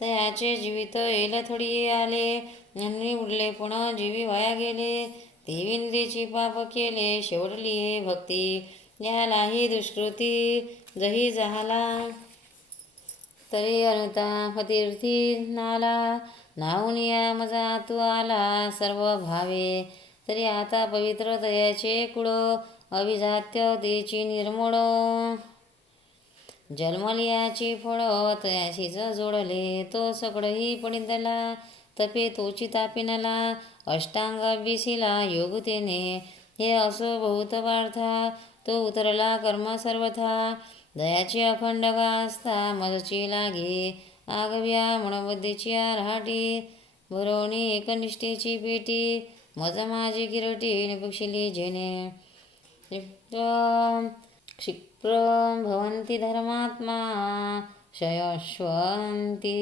तयाचे जीवित येल थोडी आले यांनी उडले पुन्हा जीवी वाया गेले ते विंदीची पाप केले शेवटली भक्ती यालाही दुष्कृती जही झाला तरी अनुताप तीर्थी नाला नाहून या मजा तू आला सर्व भावे तरी आता पवित्र दयाचे कुळ अभिजात्य तेची निर्मूळ जन्मलियाची फळ तयाशीच जोडले तो सगळही पडितला तपे तोची तापिनला अष्टांग अभ्यसिला योगतेने हे असो बहुत पार्था तो उतरला कर्म सर्वथा दयाची अखंड गास्ता मजची लागे आगव्या मनोबुद्धीची रहाटी भरवणी एकनिष्ठेची पेटी मज माझी किरटी निपक्षिली जेणे क्षिप्रं भवन्ति धर्मात्मा शयश्वन्ति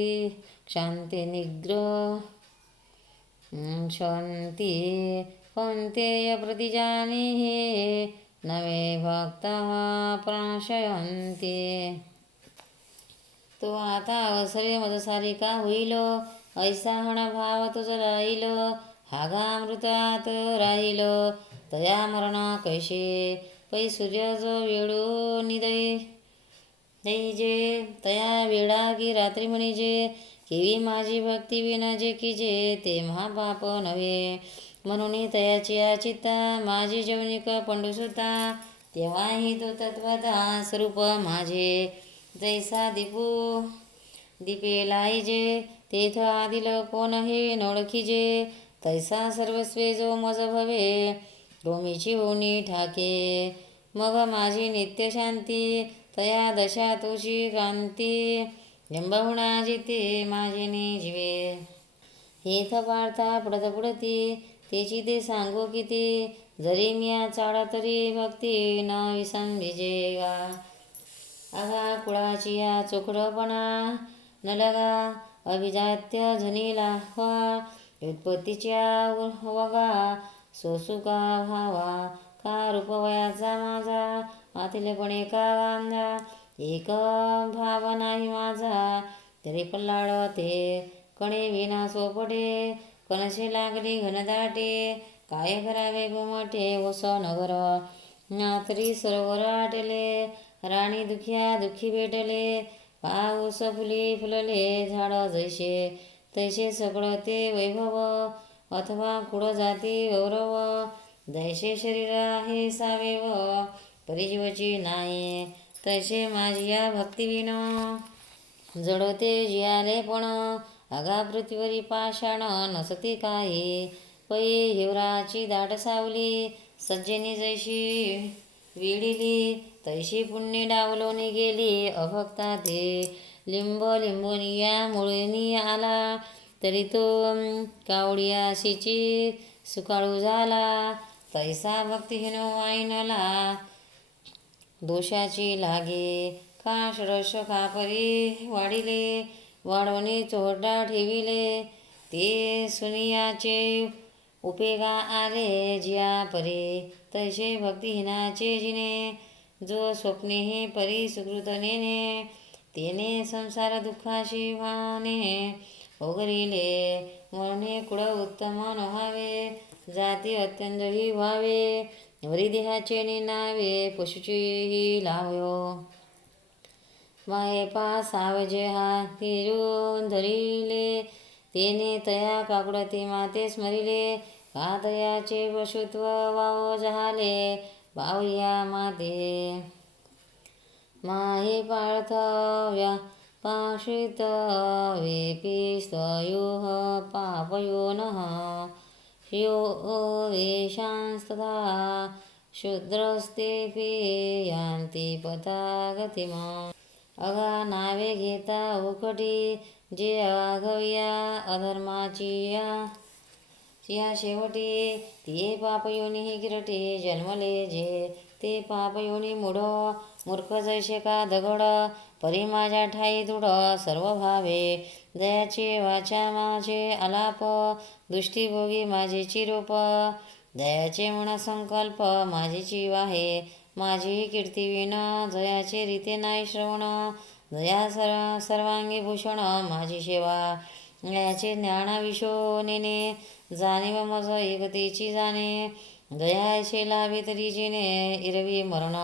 क्षान्ति निग्रह शान्ति कौन्तेय प्रतिजानीहि न मे भक्ताः प्रणशयन्ति. तो आता अवसरे मजसारी का होईल ऐसा हण भाव तुझ राहील हागामृतात राहील तया मरण कैसे पै सूर्य जो वेळू निदय जे तया वेळा की रात्री म्हणिजे केवी माझी भक्ती विना जे की जे ते महापाप नव्हे म्हणून तयाची चित्ता माझी जवनिक पंडुसुता तेव्हाही तो तत्वता स्वरूप माझे जैसा दीपेलाई जे तेथ आदिल कोण हे नोळखीजे तैसा सर्वस्वे जो मज भवे रोमीची होणी ठाके मग माझी नित्य शांती तया दशा तुझी कांती लिंबहुणा जिते माझे जीवे हेथ पार्था पडत पडती तेची ते सांगो किती जरी मिया चाळा तरी भक्ती न विसंबिजेगा आगा कुळाची या चोखडपणा न लगा अभिजात्य झनीला व्हा व्युत्पत्तीच्या वगा सोसुका व्हावा का रूपवयाचा माझा आतिलेपणे का गांधा एक भाव नाही माझा तरी पल्लाळ ते कणे विना सोपटे कणसे लागली घनदाटे काय करावे गोमटे ओस नगर नातरी सरोवर आटले राणी दुखिया दुःखी भेटले पाऊस फुली फुलले झाड जैसे तैसे सगळं ते वैभव अथवा कुळ जाती गौरव जैसे शरीर आहे सावेव परिजीवची नाही तैसे माझी या भक्तिविन जडते जियाले पण आगा पृथ्वीवरी पाषाण नसती काही पै हिवराची दाट सावली सज्जनी जैशी विडिली तैशी पुण्य डावलोनी गेली अभक्ता ते लिंबोनिया मुळीनी आला तरी तो कावडियाशीची सुकाळू झाला तैसा भक्तिहीनो वाईनला दोषाची लागे का षडश खापरी वाढिले वाढवणे चोरडा ठेविले ते सुनियाचे उपेगा आले जिया परे तैसे भक्तिहीनाचे जिने जो स्वप्ने हे परी सुकृत नेने तेने संसार दुःखाशी भाने ओगरिले म्हणून कुळ उत्तम नव्हावे जाती अत्यंत ही व्हावे वरी देहाचे निनावे पशुचीही लावयो माये पासावजे हा तिरून धरिले तेने तया काकडती माते स्मरिले का तयाचे पशुत्व वाव झाले बावया माते माहे पार्थव्या पाशित वेपिस्तयोः पापयोनः यो वेशांस्तथा शूद्रस्तेऽपि यान्ति पथागतिमाम् अगा नावे घेता उकटी जे अघव्या अधर्माची या शेवटी ते पापयोनी किरटे जन्मले जे ते पापयोनी मूढ मूर्ख जैसे का दगड परी माझ्या ठाई दृढ सर्व भावे दयाचे वाचा माझे आलाप दृष्टीभोगी माझे चिरोप दयाचे मन संकल्प माझी वाहे माझी कीर्ती विन जयाचे रीते नाही श्रवण दया सर्वांगी भूषण माझी सेवा दयाचे ज्ञानाविशोनेने जाणीव मज एकतेची जाणे दयाचे लाभे तरी जिने इरवी मरण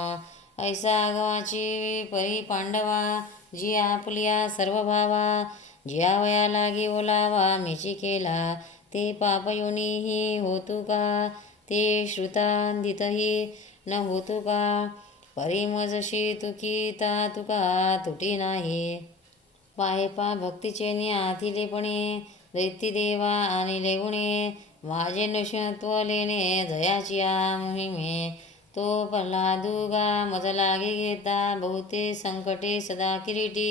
ऐसा आगवाची परी पांडवा जी आपल्या सर्व भावा जिया वया लागे ओलावा मेची केला ते पापयोनीही होतू का ते श्रुतांदितही न होतू का परिमजशी तुकिता तुका तुटी नाही पायपा भक्तीचे आथिलेपणे दैती देवा आणिले गुणे माझे नशत्व लेणे जयाची मोहिमे तो प्रल्हादुगा मज लागे घेता बहुते संकटे सदा किरीटी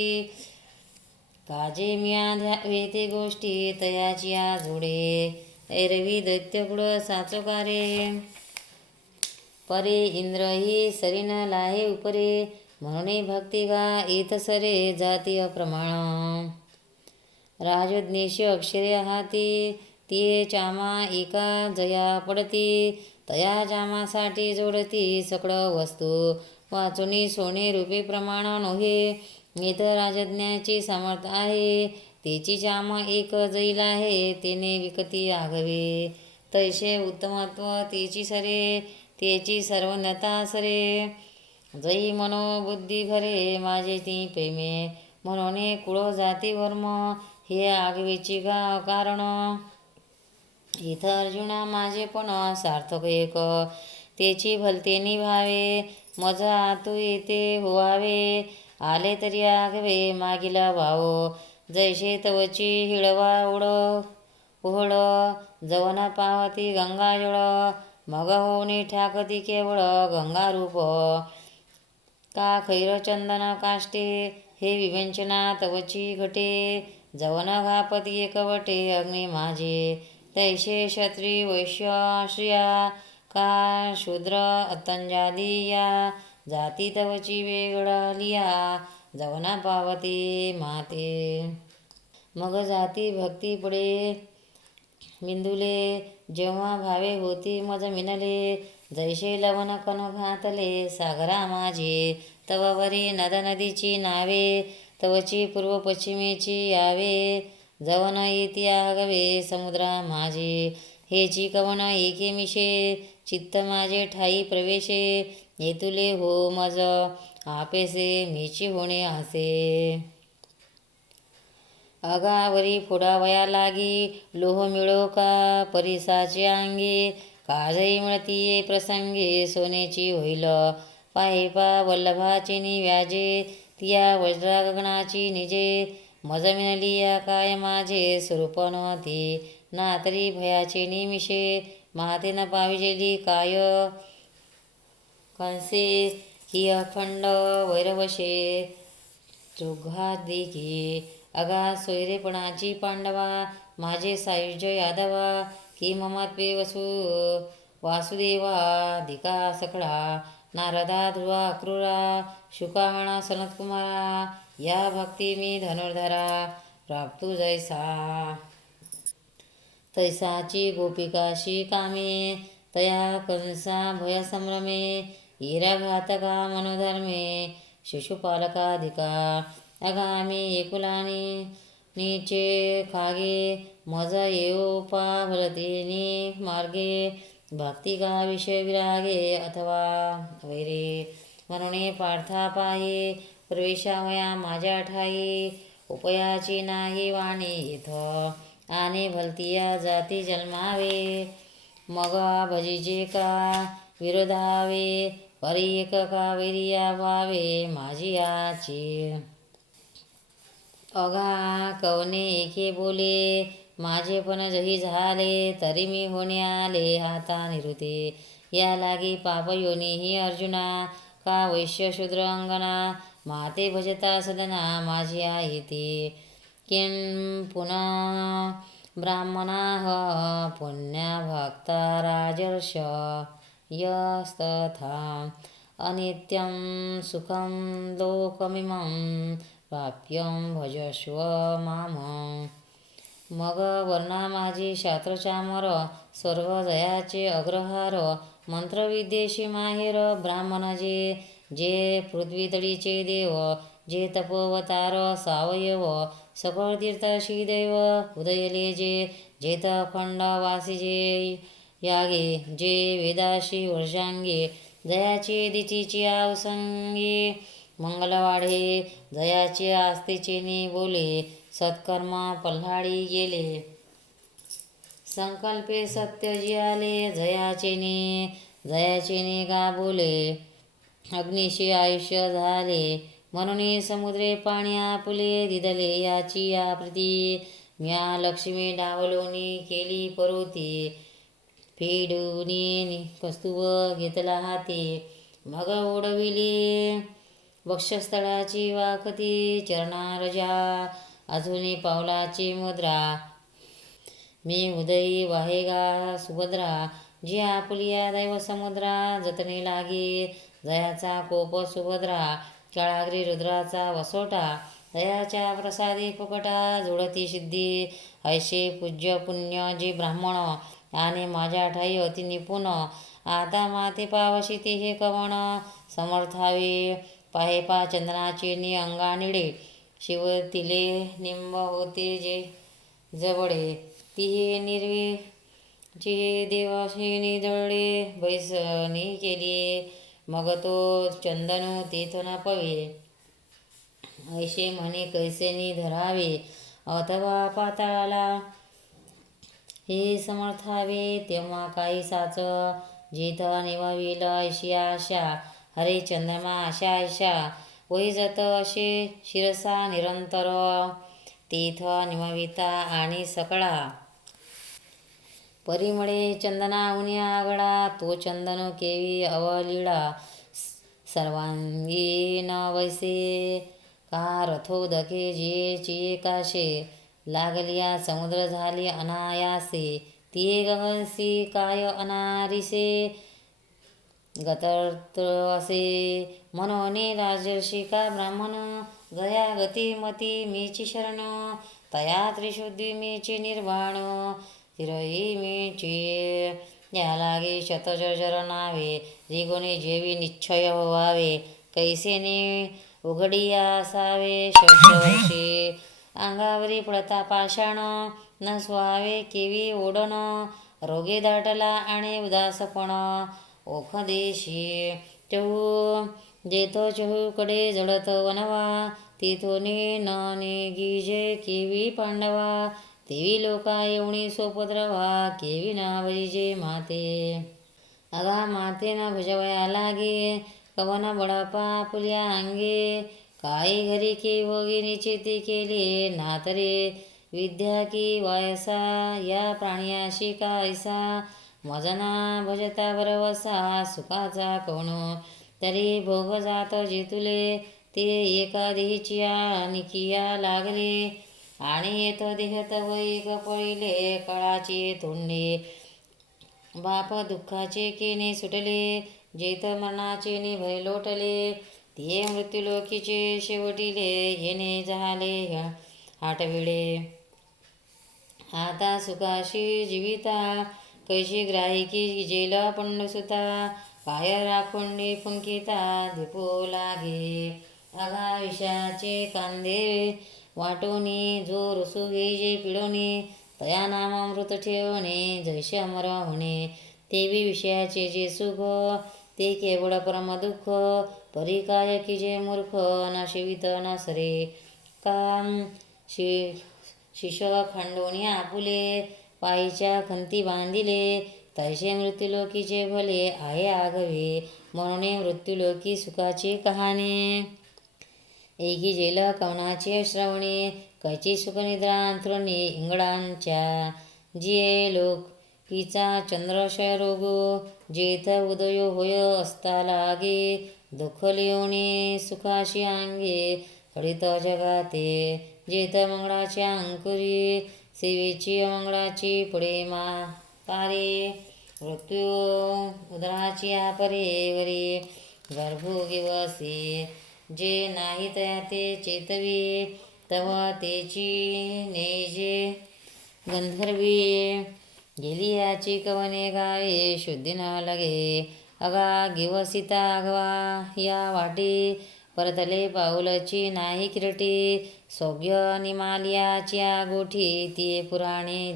काजे मिया ध्यावे ते गोष्टी तयाची जोडे ऐरवी दैत्यकुळ साचोकारे परे इंद्र ही सरीन लाहे उपरे म्हणून भक्ती गा येत सरे जाती अप्रमाण राजज्ञेश अक्षरे हाती तिये चामा एका जया पडती तया जामासाठी जोडती सकळ वस्तू वाचुनी सोने रूपे प्रमाण नोहे इथ राजज्ञाची समर्थ आहे तिची चाम एक जैल आहे तेने विकती आघवे तैसे उत्तमत्व तिची सरे तेची सर्वज्ञता सरे जई मनोबुद्धी घरे माझे ती प्रेमे म्हणून कुळ जाती वर्म हे आगवेची गा कारण इथं अर्जुना माझे पण सार्थक एक तेची भलते निभावे मज आतू येते होवावे आले तरी आगवे मागिला भाव जैसे तवची हिळवा ओहळ जवन पावती गंगाजळ मग होऊनी ठाकती केवळ गंगारूप का खैरचंदन काष्टे हे विवेचना तवची घटे जवन घापती एकवटे अग्नी माझे तैसे क्षत्रिय वैश्य श्रिया का शूद्र अतंजादी या जाती तवची वेगळालिया जवना पावती माते मग जाती भक्ती पडे बिंदुले जेव्हा भावे होती मज मिनले जैसे लवण कण घातले सागरा माझे तववरी नद नदीची नावे तवची पूर्व पश्चिमेची यावे जवन येती आगवे समुद्रा माझे हेची कवन एके मिशे चित्त माझे ठाई प्रवेशे येतुले हो मज आपेसे मीची होणे आसे अगावरी फोडावया लागी लोह मिळो का परिसाचे अंगी काजई मिळतीये प्रसंगी सोनेची होईल पाहिपा वल्लभाची व्याजे तिया वज्रा गगनाची निजे मज मिळलिया काय माझे स्वरूप नव्हती ना तरी भयाचे निमिषे महाते न पाविजेली काय कंसे ही अखंड वैरवशे चोघा देखी अगा सोयरेपणाची पांडवा माझे सायुज्य यादवा की ममत्वे वासुदेवा दिका सकळा नारदा ध्रुवा क्रूरा शुकाहणा सनतकुमारा या भक्ती मी धनुर्धरा प्राप्तू जैसा तैसाची गोपिकाशी कामे तया कंसा भयसंभ्रमे ईराघातका मनोधर्मे शिशुपालकाधिका अगामी एकुलानी नीचे खागे मज येऊपा भलतेनी मार्गे भक्ती का विषय विरागे अथवा वैरे म्हणून पार्था पाहे प्रवेशावया माझ्या ठाई उपयाची नाही वाणी येथ आणि भलतिया जाती जन्मावे मग भजीजे का विरोधावे परी एक का वैरिया व्हावे माझी याची अगा कवने एके बोले माझे पण जही झाले तरी मी होणे आले हाता निरुते या लागी पाप योनी ही अर्जुना का वैश्य शूद्र अंगना माते भजता सदना माझी येते किं पुन्हा ब्राह्मणा पुण्या भक्ता राजर्ष यस्तथा अनित्यं सुखं लोकमिमं प्राप्यं भजस्व माम मग वर्णा माझी शास्त्रचामर सर्व जयाचे अग्रहार मंत्रविद्येशी माहेर ब्राह्मण जे पृथ्वीतळीचे देव जे तपोवतार सावयव सकळ तीर्थाशी दैव उदयले जेत अखंड वासी जे यागे जे वेदाशी वर्षांगे जयाची दितीची आवसंगी मंगलवाढे जयाची आस्तीचे बोले सत्कर्म पल्हाडी गेले संकल्पे सत्य जियाले जयाचे गा बोले अग्निशी आयुष्य झाले म्हणून समुद्रे पाणी आपुले दिदले याची या प्रती म्या लक्ष्मी डावलोनी केली परोती फेडूनी कस्तुव घेतला हाती मग ओढविली वक्षस्थळाची वाखती चरणारजा अजूनी पावलाची मुद्रा मी उदयी वाहेगा सुभद्रा जी आपुलिया दैव समुद्रा जतनी लागी जयाचा कोप सुभद्रा काळाग्री रुद्राचा वसोटा दयाच्या प्रसादी फुकटा जोडती सिद्धी ऐशे पूज्य पुण्य जी ब्राह्मण आणि माझ्या ठाई अति निपुण आता माते पावशी ते हे कवण समर्थावे पाहे पा चंदनाचे नि अंगा निडे शिव तिले निंब होते जे जवळे तिहे निर्वे जे देवाशी जळले बैसणी केली मग तो चंदन तेथना पवे ऐसे म्हणे कैसेनी धरावे अथवा पाताळाला हे समर्थावे तेव्हा काही साच जेथ निवाविल ऐशी आशा हरे चंद्रमा आशा आशा वही जात असे शिरसा निरंतर तेथ निमविता आणि सकळा परिमळे चंदना उनी आगळा तो चंदन केवी अवलीळा सर्वांगी न वैसे का रथोदके जे चिये काशे लागलिया समुद्र झाली अनायासे ती गगनसी काय अनारिसे गतर्त असे मनोने राजर्षी का ब्राह्मण गया गती मती मीची शरण तया त्रिशुद्धी मीची निर्वाण तिरई मीची या लागे शतजर्जर नावे रिगोने जेवी निश्चय व्हावे कैसेने उघडिया असावे वर्षी अंगावरी पडता पाषाण न स्वावे केवी ओढण रोगे दाटला आणि उदासपण ओखदेशी चहू जेथो चहूकडे जळत वनवा तिथोने न निगीजे केवी पांडवा तेवी लोका येऊणी सोपद्रवा केवी ना वैजे माते अगा माते न भजवया लागे कवन बडपा पुल्या अंगे काही घरी की भोगिनी चिती केली नातरे विद्या की वायसा या प्राण्याशी कायसा मजना भजता बरवसा सुखाचा कोण तरी भोग जात जितुले ते एकादेहीचिया निकिया लागले आणि येत देहत वैग पळिले कळाचे तोंडे बाप दुःखाचे केने सुटले जेथ मरणाचे निभय लोटले ते मृत्यूलोकीचे शेवटिले येणे झाले हाटविळे आता सुखाशी जीविता कैशी ग्राहिकी जेल पंडसुता काय राखोंडी फुंकिता दीपो लागे अघा विषाचे कांदे वाटोनी जो रसू घेजे पिळोनी तया नामामृत ठेवणे जैसे अमर होणे तेवी विषयाचे जे सुख ते केवळ परम दुःख परी काय की जे मूर्ख न शिवित न सरे काम शिश खंडोनी आपुले पायीच्या खंती बांधिले तैसे मृत्यूलोकीचे भले आहे आगवे म्हणून मृत्यूलोकी सुखाची कहाणी एकी जेल कवनाचे श्रवणे कैची सुखनिद्रा अंथरुणी इंगळांच्या जिये लोक हिचा चंद्रशय रोग जेथ उदय होय असता लागे दुःख लिओणी सुखाशी अंगे हरित जगाते जेथ मंगळाच्या अंकुरी सेवेची अमंगळाची पुढे पारे मृत्यू उदराची आपरे वरी गर्भोगिवसी जे नाही तया ते चेतवी तव तेची नेजे गंधर्वी गेली याची कवने गावे शुद्धी न लगे अगा गिवसिता अगवा या वाटी परतले पाऊलची नाही किरटी सौग्य निमालियाच्या गोठी ती पुराणे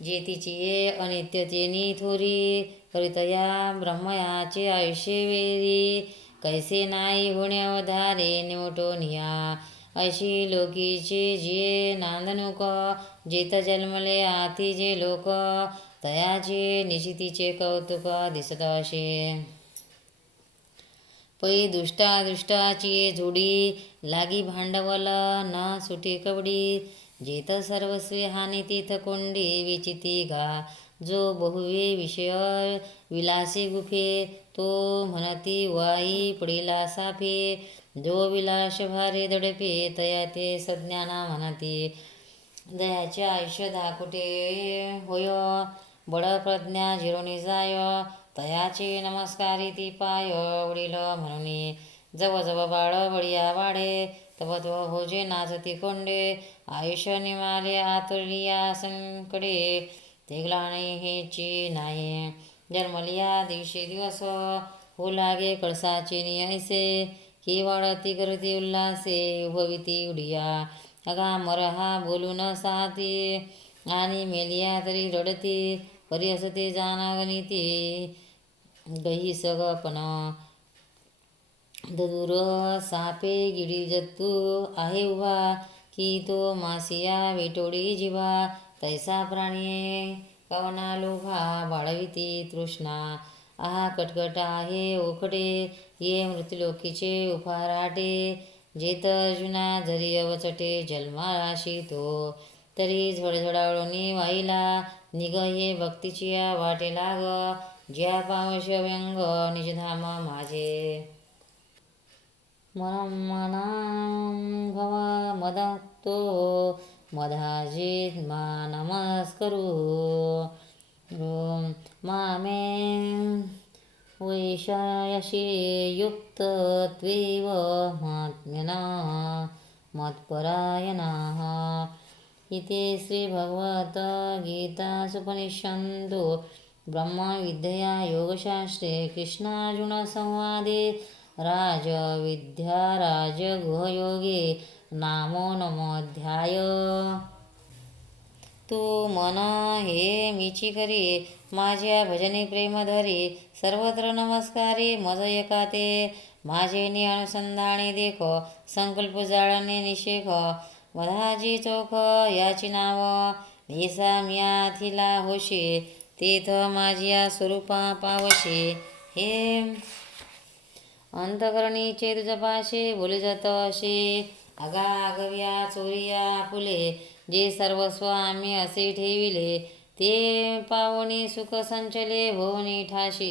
जेतीची ये अनित्यतेनी थोरी करितया ब्रह्मयाचे आयुष्य वेरी कैसे नाही होणे अवधारे निवटोनिया अशी लोकीचे जे नांदनुक जेथ जन्मले आती जे लोक तयाचे निशितीचे कौतुक दिसत असे पै दुष्टाची जोडी लागी भांडवल न सुटी कवडी जेथ सर्वस्वी हानी तीथ कोंडी विचिती गा जो बहुवे विषय विलासी गुफे तो म्हणती वाई पडिला साफे जो विलास भारे दडपे तया ते सज्ञाना म्हणती. दयाचे आयुष्य दाकुटे होय बड प्रज्ञा जिरोनी जाय तयाचे नमस्कारी ती पाय वडील म्हणून जव जव बाळ बळिया वाढे तव तव भोजे नाचती कोंडे आयुष्य निमाले आतुरलिया संकडे तेगला नाही हेची नाही जन्मलिया दिवशी दिवस हो लागे कळसाची नियसे ही वाढती करती उल्हासे उभविती उडिया अगा मरहा बोलून साती आणि मेलिया तरी रडती परी असते जाना गणिती गही सगपण दूर सापे गिडी जत्तू आहे उभा की तो मासिया वेटोडी जिवा तैसा प्राणी कवना लोभा बाळविती तृष्णा आहा कटकट आहे ओखडे ये मृत्युलोकीचे उफाराटे जेत अर्जुना जरी अवचटे जन्माराशी तो तरी झडझडावळूनी वाईला निग ये भक्तीची वाटे लाग ज्या पावश व्यंग निजधाम माझे मना भवा मदातो मधाजित मा नमस्करू मामे वैशायशी युक्त त्वेव महात्म्यना मत्परायणाः इति श्रीभगवत गीतासुपनिषन्दो ब्रह्मविद्यया योगशास्त्रे कृष्णार्जुनसंवादे राजविद्या राजगुहयोगे नामो नमोऽध्याय. तू मन हे मीची करी माझ्या भजनी प्रेम धरी सर्वत्र नमस्कारी मज एकाते माझे नि अनुसंधाने देख संकल्प जाळणे निषेख मधाजी चोख याची नाव निसा मिया थिला होशी तेथ माझिया स्वरूपा पावशे हे अंतकरणीचे तुझपाशे बोले जात असे अगा आगव्या चोरिया फुले जे सर्वस्व आम्ही असे ठेविले ते पावणी सुख संचले होनी ठाशी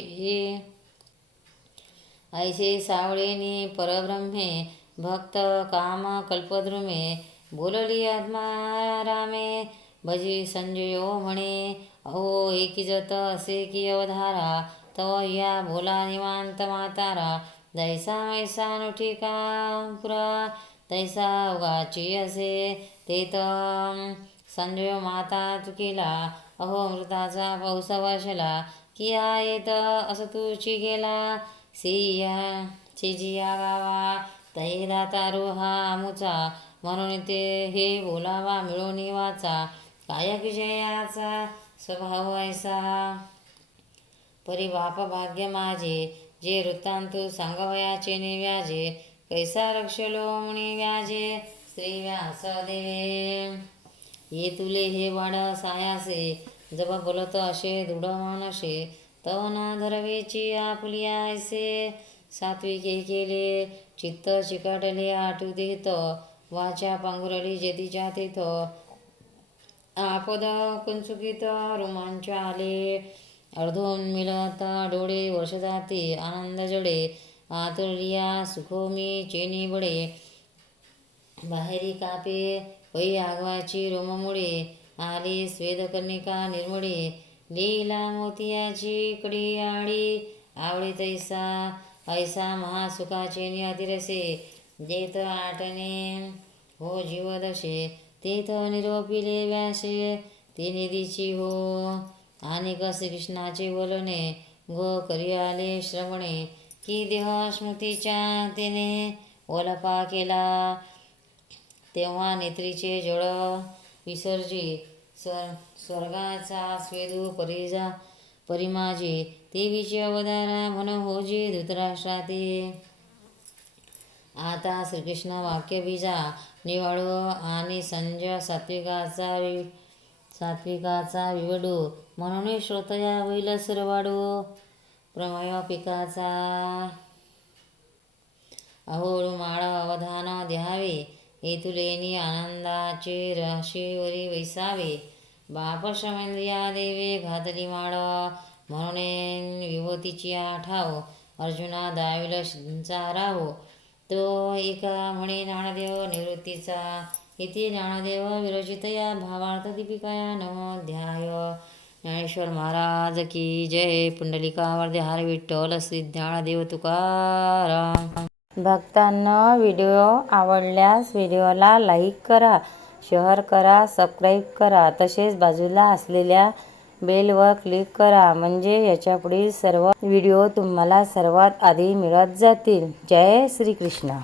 ऐसे सावळेनी परब्रह्मे भक्त काम कल्पद्रुमे बोलली आत्मा रामे भजी संजयो म्हणे अहो एकीजत असे की अवधारा तव या भोला निवांत मातारा दैसा मैसा नुठिका पुरा तैसा उगाची असे तेत संजय माता चुकीला अहो मृताचा पाऊस वशला किया येत असं तुची गेला सिया चिजिया गावा तै दातारो हा मुचा म्हणून ते हे बोलावा मिळून वाचा काय विजयाचा स्वभाव ऐसा परिबाप भाग्य माझे जे वृत्तांतू सांगवयाचे निव्याजे कैसा रक्षलो मुनी व्याजे श्री व्यासदेवे ये तुले हे वाड सायासे जब बोलत असे दृढ मानसे तव ना धरवेची आपुलिया ऐसे सात्विके केले चित्त चिकाटले आटू देत वाचा पांघुरली जेतीच्या तेथ आपद कुंचुकीत रोमांच आले अर्धोन मिळत डोळे वर्ष जाती आनंद जडे आतुरलिया सुखोमी चेनी बडे बाहेरी कापे पै आगवाची रोममुळे आली स्वेदकर्णिका निर्मळे लीला मोतियाची कडी आळी आवडी तैसा ऐसा महासुखाचे निअतिरसे जेत आटणे हो जीवदशे तेथ निरोपिले व्यासे ते निधीची हो आणि श्रीकृष्णाचे बोलणे गो करी आले श्रवणे की देह स्मृतीच्या तेने ओलपा केला तेव्हा नेत्रीचे जळ विसर्जी स्वर्गाचा स्वेदू परिमाजे देवीचे अवतारा म्हण होजी धृतराष्ट्राते आता श्रीकृष्ण वाक्य बीजा निवाडो आणि संज सात्विकाचा विवडू म्हणून श्रोतया होईल सरवाडू प्रमय पिकाचा अहोळू माळ अवधान द्यावे हेतुलेनी आनंदाचे राशीवरी वैसावे बाप श्रमेंद्रिया देवे घातली माळ म्हणून विभूतीची आठाव अर्जुना दाविल राहो तो एका म्हणे ज्ञानदेव निवृत्तीचा इति ज्ञानदेव विरचित या भावार्थ दीपिकाया नवोध्याय. ज्ञानेश्वर महाराज की जय. पुंडलिकावरदे हर विठ्ठल श्री ज्ञानदेव तुकाराम. भक्तांनो, व्हिडिओ आवडल्यास व्हिडिओला लाईक करा, शेअर करा, सबस्क्राईब करा. तसेच बाजूला असलेल्या बेलवर क्लिक करा, म्हणजे याच्यापुढील सर्व व्हिडिओ तुम्हाला सर्वात आधी मिळत जातील. जय श्री कृष्ण.